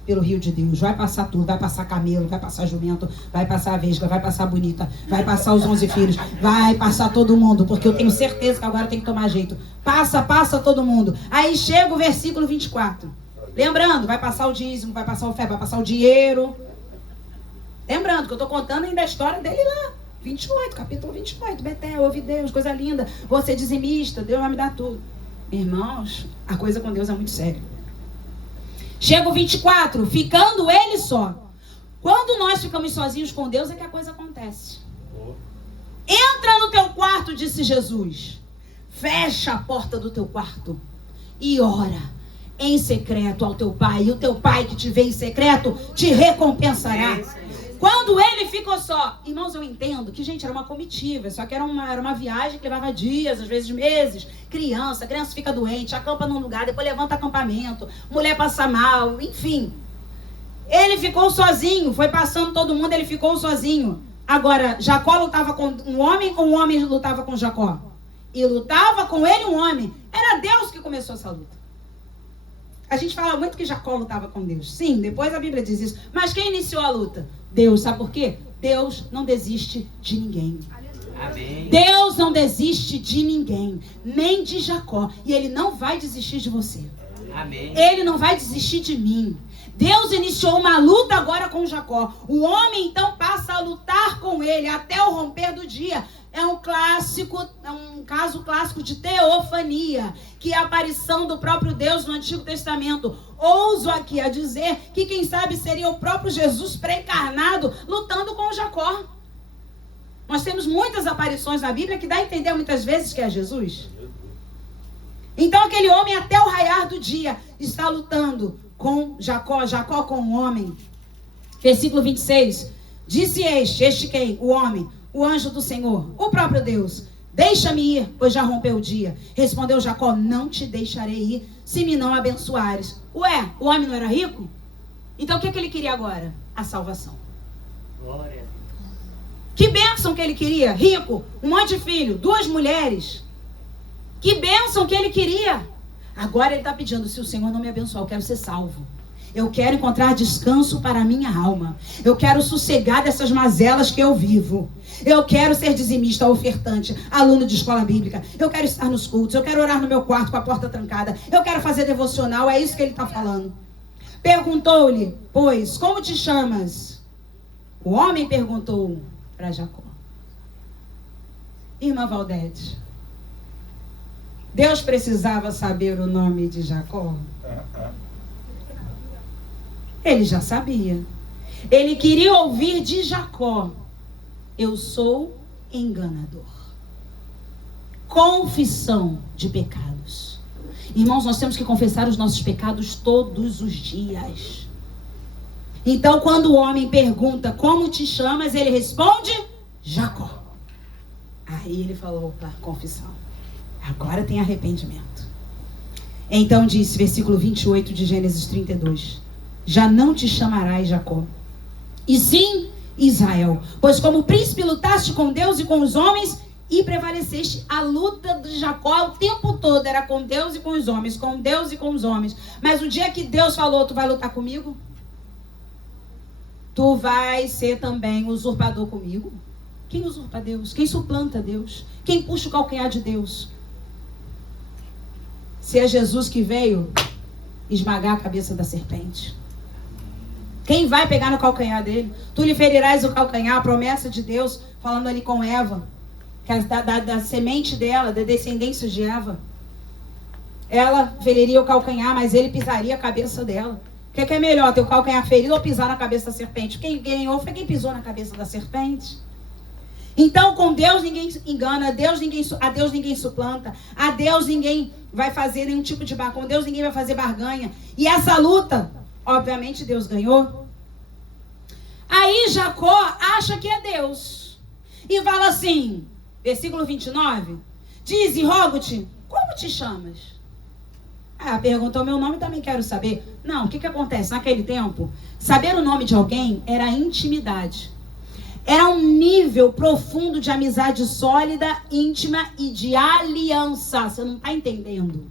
pelo rio de Deus, vai passar tudo, vai passar camelo, vai passar jumento, vai passar a vesga, vai passar bonita, vai passar os 11 filhos, vai passar todo mundo, porque eu tenho certeza que agora tem que tomar jeito. Passa todo mundo. Aí chega o versículo 24. Lembrando, vai passar o dízimo, vai passar o fé, vai passar o dinheiro. Lembrando que eu estou contando ainda a história dele lá. 28, capítulo 28, Betel, ouve Deus, coisa linda. Vou ser dizimista, Deus vai me dar tudo. Irmãos, a coisa com Deus é muito séria. Chega o 24, ficando ele só. Quando nós ficamos sozinhos com Deus é que a coisa acontece. Entra no teu quarto, disse Jesus. Fecha a porta do teu quarto e ora em secreto ao teu pai. E o teu pai que te vê em secreto te recompensará. Quando ele ficou só, irmãos, eu entendo que, gente, era uma comitiva, só que era uma viagem que levava dias, às vezes meses. Criança fica doente, acampa num lugar, depois levanta acampamento, mulher passa mal, enfim. Ele ficou sozinho, foi passando todo mundo, ele ficou sozinho. Agora, Jacó lutava com um homem ou um homem lutava com Jacó? E lutava com ele um homem. Era Deus que começou essa luta. A gente fala muito que Jacó lutava com Deus. Sim, depois a Bíblia diz isso. Mas quem iniciou a luta? Deus. Sabe por quê? Deus não desiste de ninguém. Amém. Deus não desiste de ninguém. Nem de Jacó. E Ele não vai desistir de você. Amém. Ele não vai desistir de mim. Deus iniciou uma luta agora com Jacó. O homem então passa a lutar com ele até o romper do dia. É um caso clássico de teofania, que é a aparição do próprio Deus no Antigo Testamento. Ouso aqui a dizer que quem sabe seria o próprio Jesus pré-encarnado lutando com Jacó. Nós temos muitas aparições na Bíblia que dá a entender muitas vezes que é Jesus. Então aquele homem até o raiar do dia está lutando com Jacó, Jacó com o homem. Versículo 26. Disse este quem? O homem. O anjo do Senhor, o próprio Deus, deixa-me ir, pois já rompeu o dia. Respondeu Jacó, não te deixarei ir, se me não abençoares. Ué, o homem não era rico? Então o que ele queria agora? A salvação. Glória a Deus. Que bênção que ele queria? Rico, um monte de filho, 2 mulheres. Que bênção que ele queria. Agora ele está pedindo, se o Senhor não me abençoar, eu quero ser salvo. Eu quero encontrar descanso para a minha alma. Eu quero sossegar dessas mazelas que eu vivo. Eu quero ser dizimista, ofertante, aluno de escola bíblica. Eu quero estar nos cultos. Eu quero orar no meu quarto com a porta trancada. Eu quero fazer devocional. É isso que ele está falando. Perguntou-lhe, pois, como te chamas? O homem perguntou para Jacó. Irmã Valdete, Deus precisava saber o nome de Jacó? Ele já sabia. Ele queria ouvir de Jacó: eu sou enganador. Confissão de pecados. Irmãos, nós temos que confessar os nossos pecados todos os dias. Então, quando o homem pergunta, como te chamas? Ele responde, Jacó. Aí ele falou, opa, confissão. Agora tem arrependimento. Então disse, versículo 28 de Gênesis 32. Já não te chamarás Jacó, e sim Israel, pois como príncipe lutaste com Deus e com os homens e prevaleceste. A luta de Jacó o tempo todo era com Deus e com os homens, com Deus e com os homens. Mas o dia que Deus falou, tu vai lutar comigo? Tu vai ser também usurpador comigo? Quem usurpa Deus? Quem suplanta Deus? Quem puxa o calcanhar de Deus? se é Jesus que veio esmagar a cabeça da serpente? Quem vai pegar no calcanhar dele? Tu lhe ferirás o calcanhar, a promessa de Deus, falando ali com Eva, que da semente dela, da descendência de Eva. Ela feriria o calcanhar, mas ele pisaria a cabeça dela. O que é melhor, ter o calcanhar ferido ou pisar na cabeça da serpente? Quem ganhou foi quem pisou na cabeça da serpente. Então, com Deus ninguém engana, a Deus ninguém suplanta, a Deus ninguém vai fazer nenhum tipo de barganha, com Deus ninguém vai fazer barganha. E essa luta, obviamente Deus ganhou. Aí Jacó acha que é Deus. E fala assim, versículo 29, diz, e rogo-te, como te chamas? Perguntou meu nome, também quero saber. Não, o que acontece? Naquele tempo, saber o nome de alguém era intimidade. Era um nível profundo de amizade sólida, íntima e de aliança. Você não está entendendo?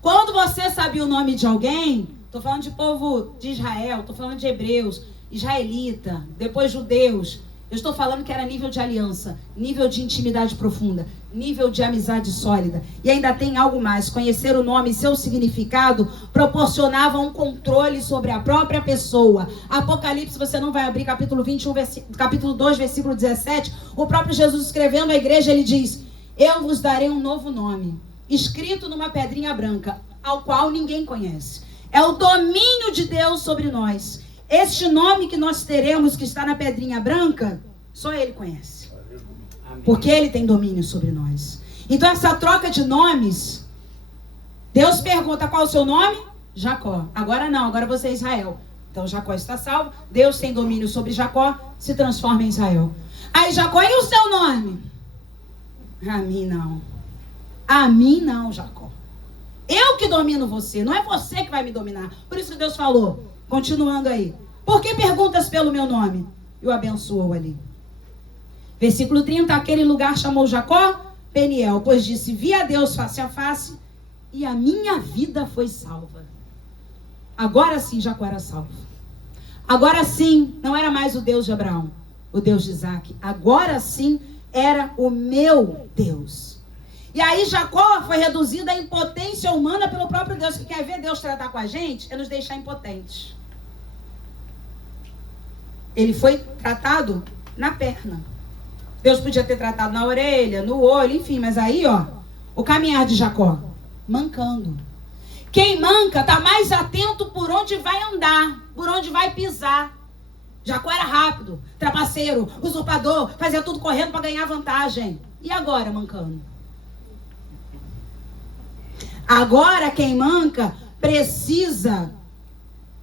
Quando você sabia o nome de alguém, estou falando de povo de Israel, estou falando de hebreus, israelita, depois judeus. Eu estou falando que era nível de aliança, nível de intimidade profunda, nível de amizade sólida. E ainda tem algo mais. Conhecer o nome e seu significado proporcionava um controle sobre a própria pessoa. Apocalipse, você não vai abrir, capítulo 21, capítulo 2, versículo 17. O próprio Jesus escrevendo à igreja, ele diz, eu vos darei um novo nome, escrito numa pedrinha branca, ao qual ninguém conhece. É o domínio de Deus sobre nós. Este nome que nós teremos, que está na pedrinha branca, só Ele conhece. Porque Ele tem domínio sobre nós. Então essa troca de nomes, Deus pergunta qual é o seu nome? Jacó. Agora não, agora você é Israel. Então Jacó está salvo, Deus tem domínio sobre Jacó, se transforma em Israel. Aí Jacó, e o seu nome? A mim não. A mim não, Jacó. Eu que domino você, não é você que vai me dominar. Por isso que Deus falou, continuando aí, por que perguntas pelo meu nome? E o abençoou ali. Versículo 30, aquele lugar chamou Jacó Peniel, pois disse, vi a Deus face a face, e a minha vida foi salva. Agora sim Jacó era salvo. Agora sim, não era mais o Deus de Abraão, o Deus de Isaac. Agora sim era o meu Deus. E aí Jacó foi reduzido à impotência humana pelo próprio Deus, que quer ver Deus tratar com a gente, é nos deixar impotentes. Ele foi tratado na perna. Deus podia ter tratado na orelha, no olho, enfim, mas aí, o caminhar de Jacó, mancando. Quem manca está mais atento por onde vai andar, por onde vai pisar. Jacó era rápido, trapaceiro, usurpador, fazia tudo correndo para ganhar vantagem. E agora, mancando? Agora, quem manca precisa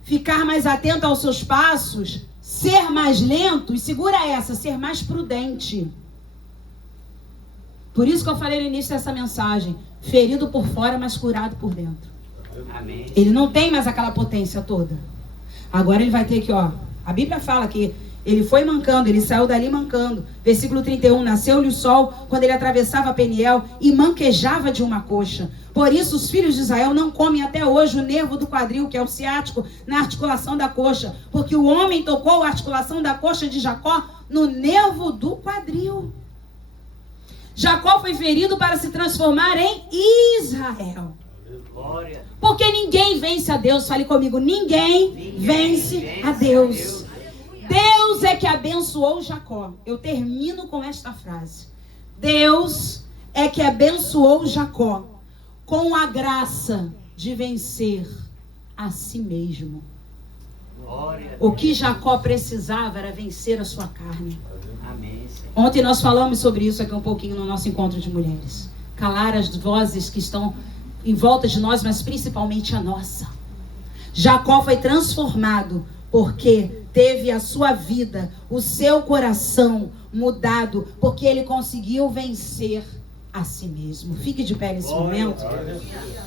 ficar mais atento aos seus passos, ser mais lento, e segura essa, ser mais prudente. Por isso que eu falei no início dessa mensagem, ferido por fora, mas curado por dentro. Amém. Ele não tem mais aquela potência toda. Agora ele vai ter que, a Bíblia fala que ele foi mancando, ele saiu dali mancando. Versículo 31, nasceu-lhe o sol quando ele atravessava Peniel e manquejava de uma coxa. Por isso os filhos de Israel não comem até hoje o nervo do quadril, que é o ciático, na articulação da coxa. Porque o homem tocou a articulação da coxa de Jacó no nervo do quadril. Jacó foi ferido para se transformar em Israel. Glória. Porque ninguém vence a Deus. Fale comigo, ninguém vence a Deus. Deus é que abençoou Jacó. Eu termino com esta frase. Deus é que abençoou Jacó com a graça de vencer a si mesmo. Glória. O que Jacó precisava era vencer a sua carne. Amém, Senhor. Ontem nós falamos sobre isso aqui um pouquinho no nosso encontro de mulheres. Calar as vozes que estão em volta de nós, mas principalmente a nossa. Jacó foi transformado porque teve a sua vida, o seu coração mudado, porque ele conseguiu vencer a si mesmo. Fique de pé nesse momento.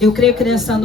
Eu creio que nessa noite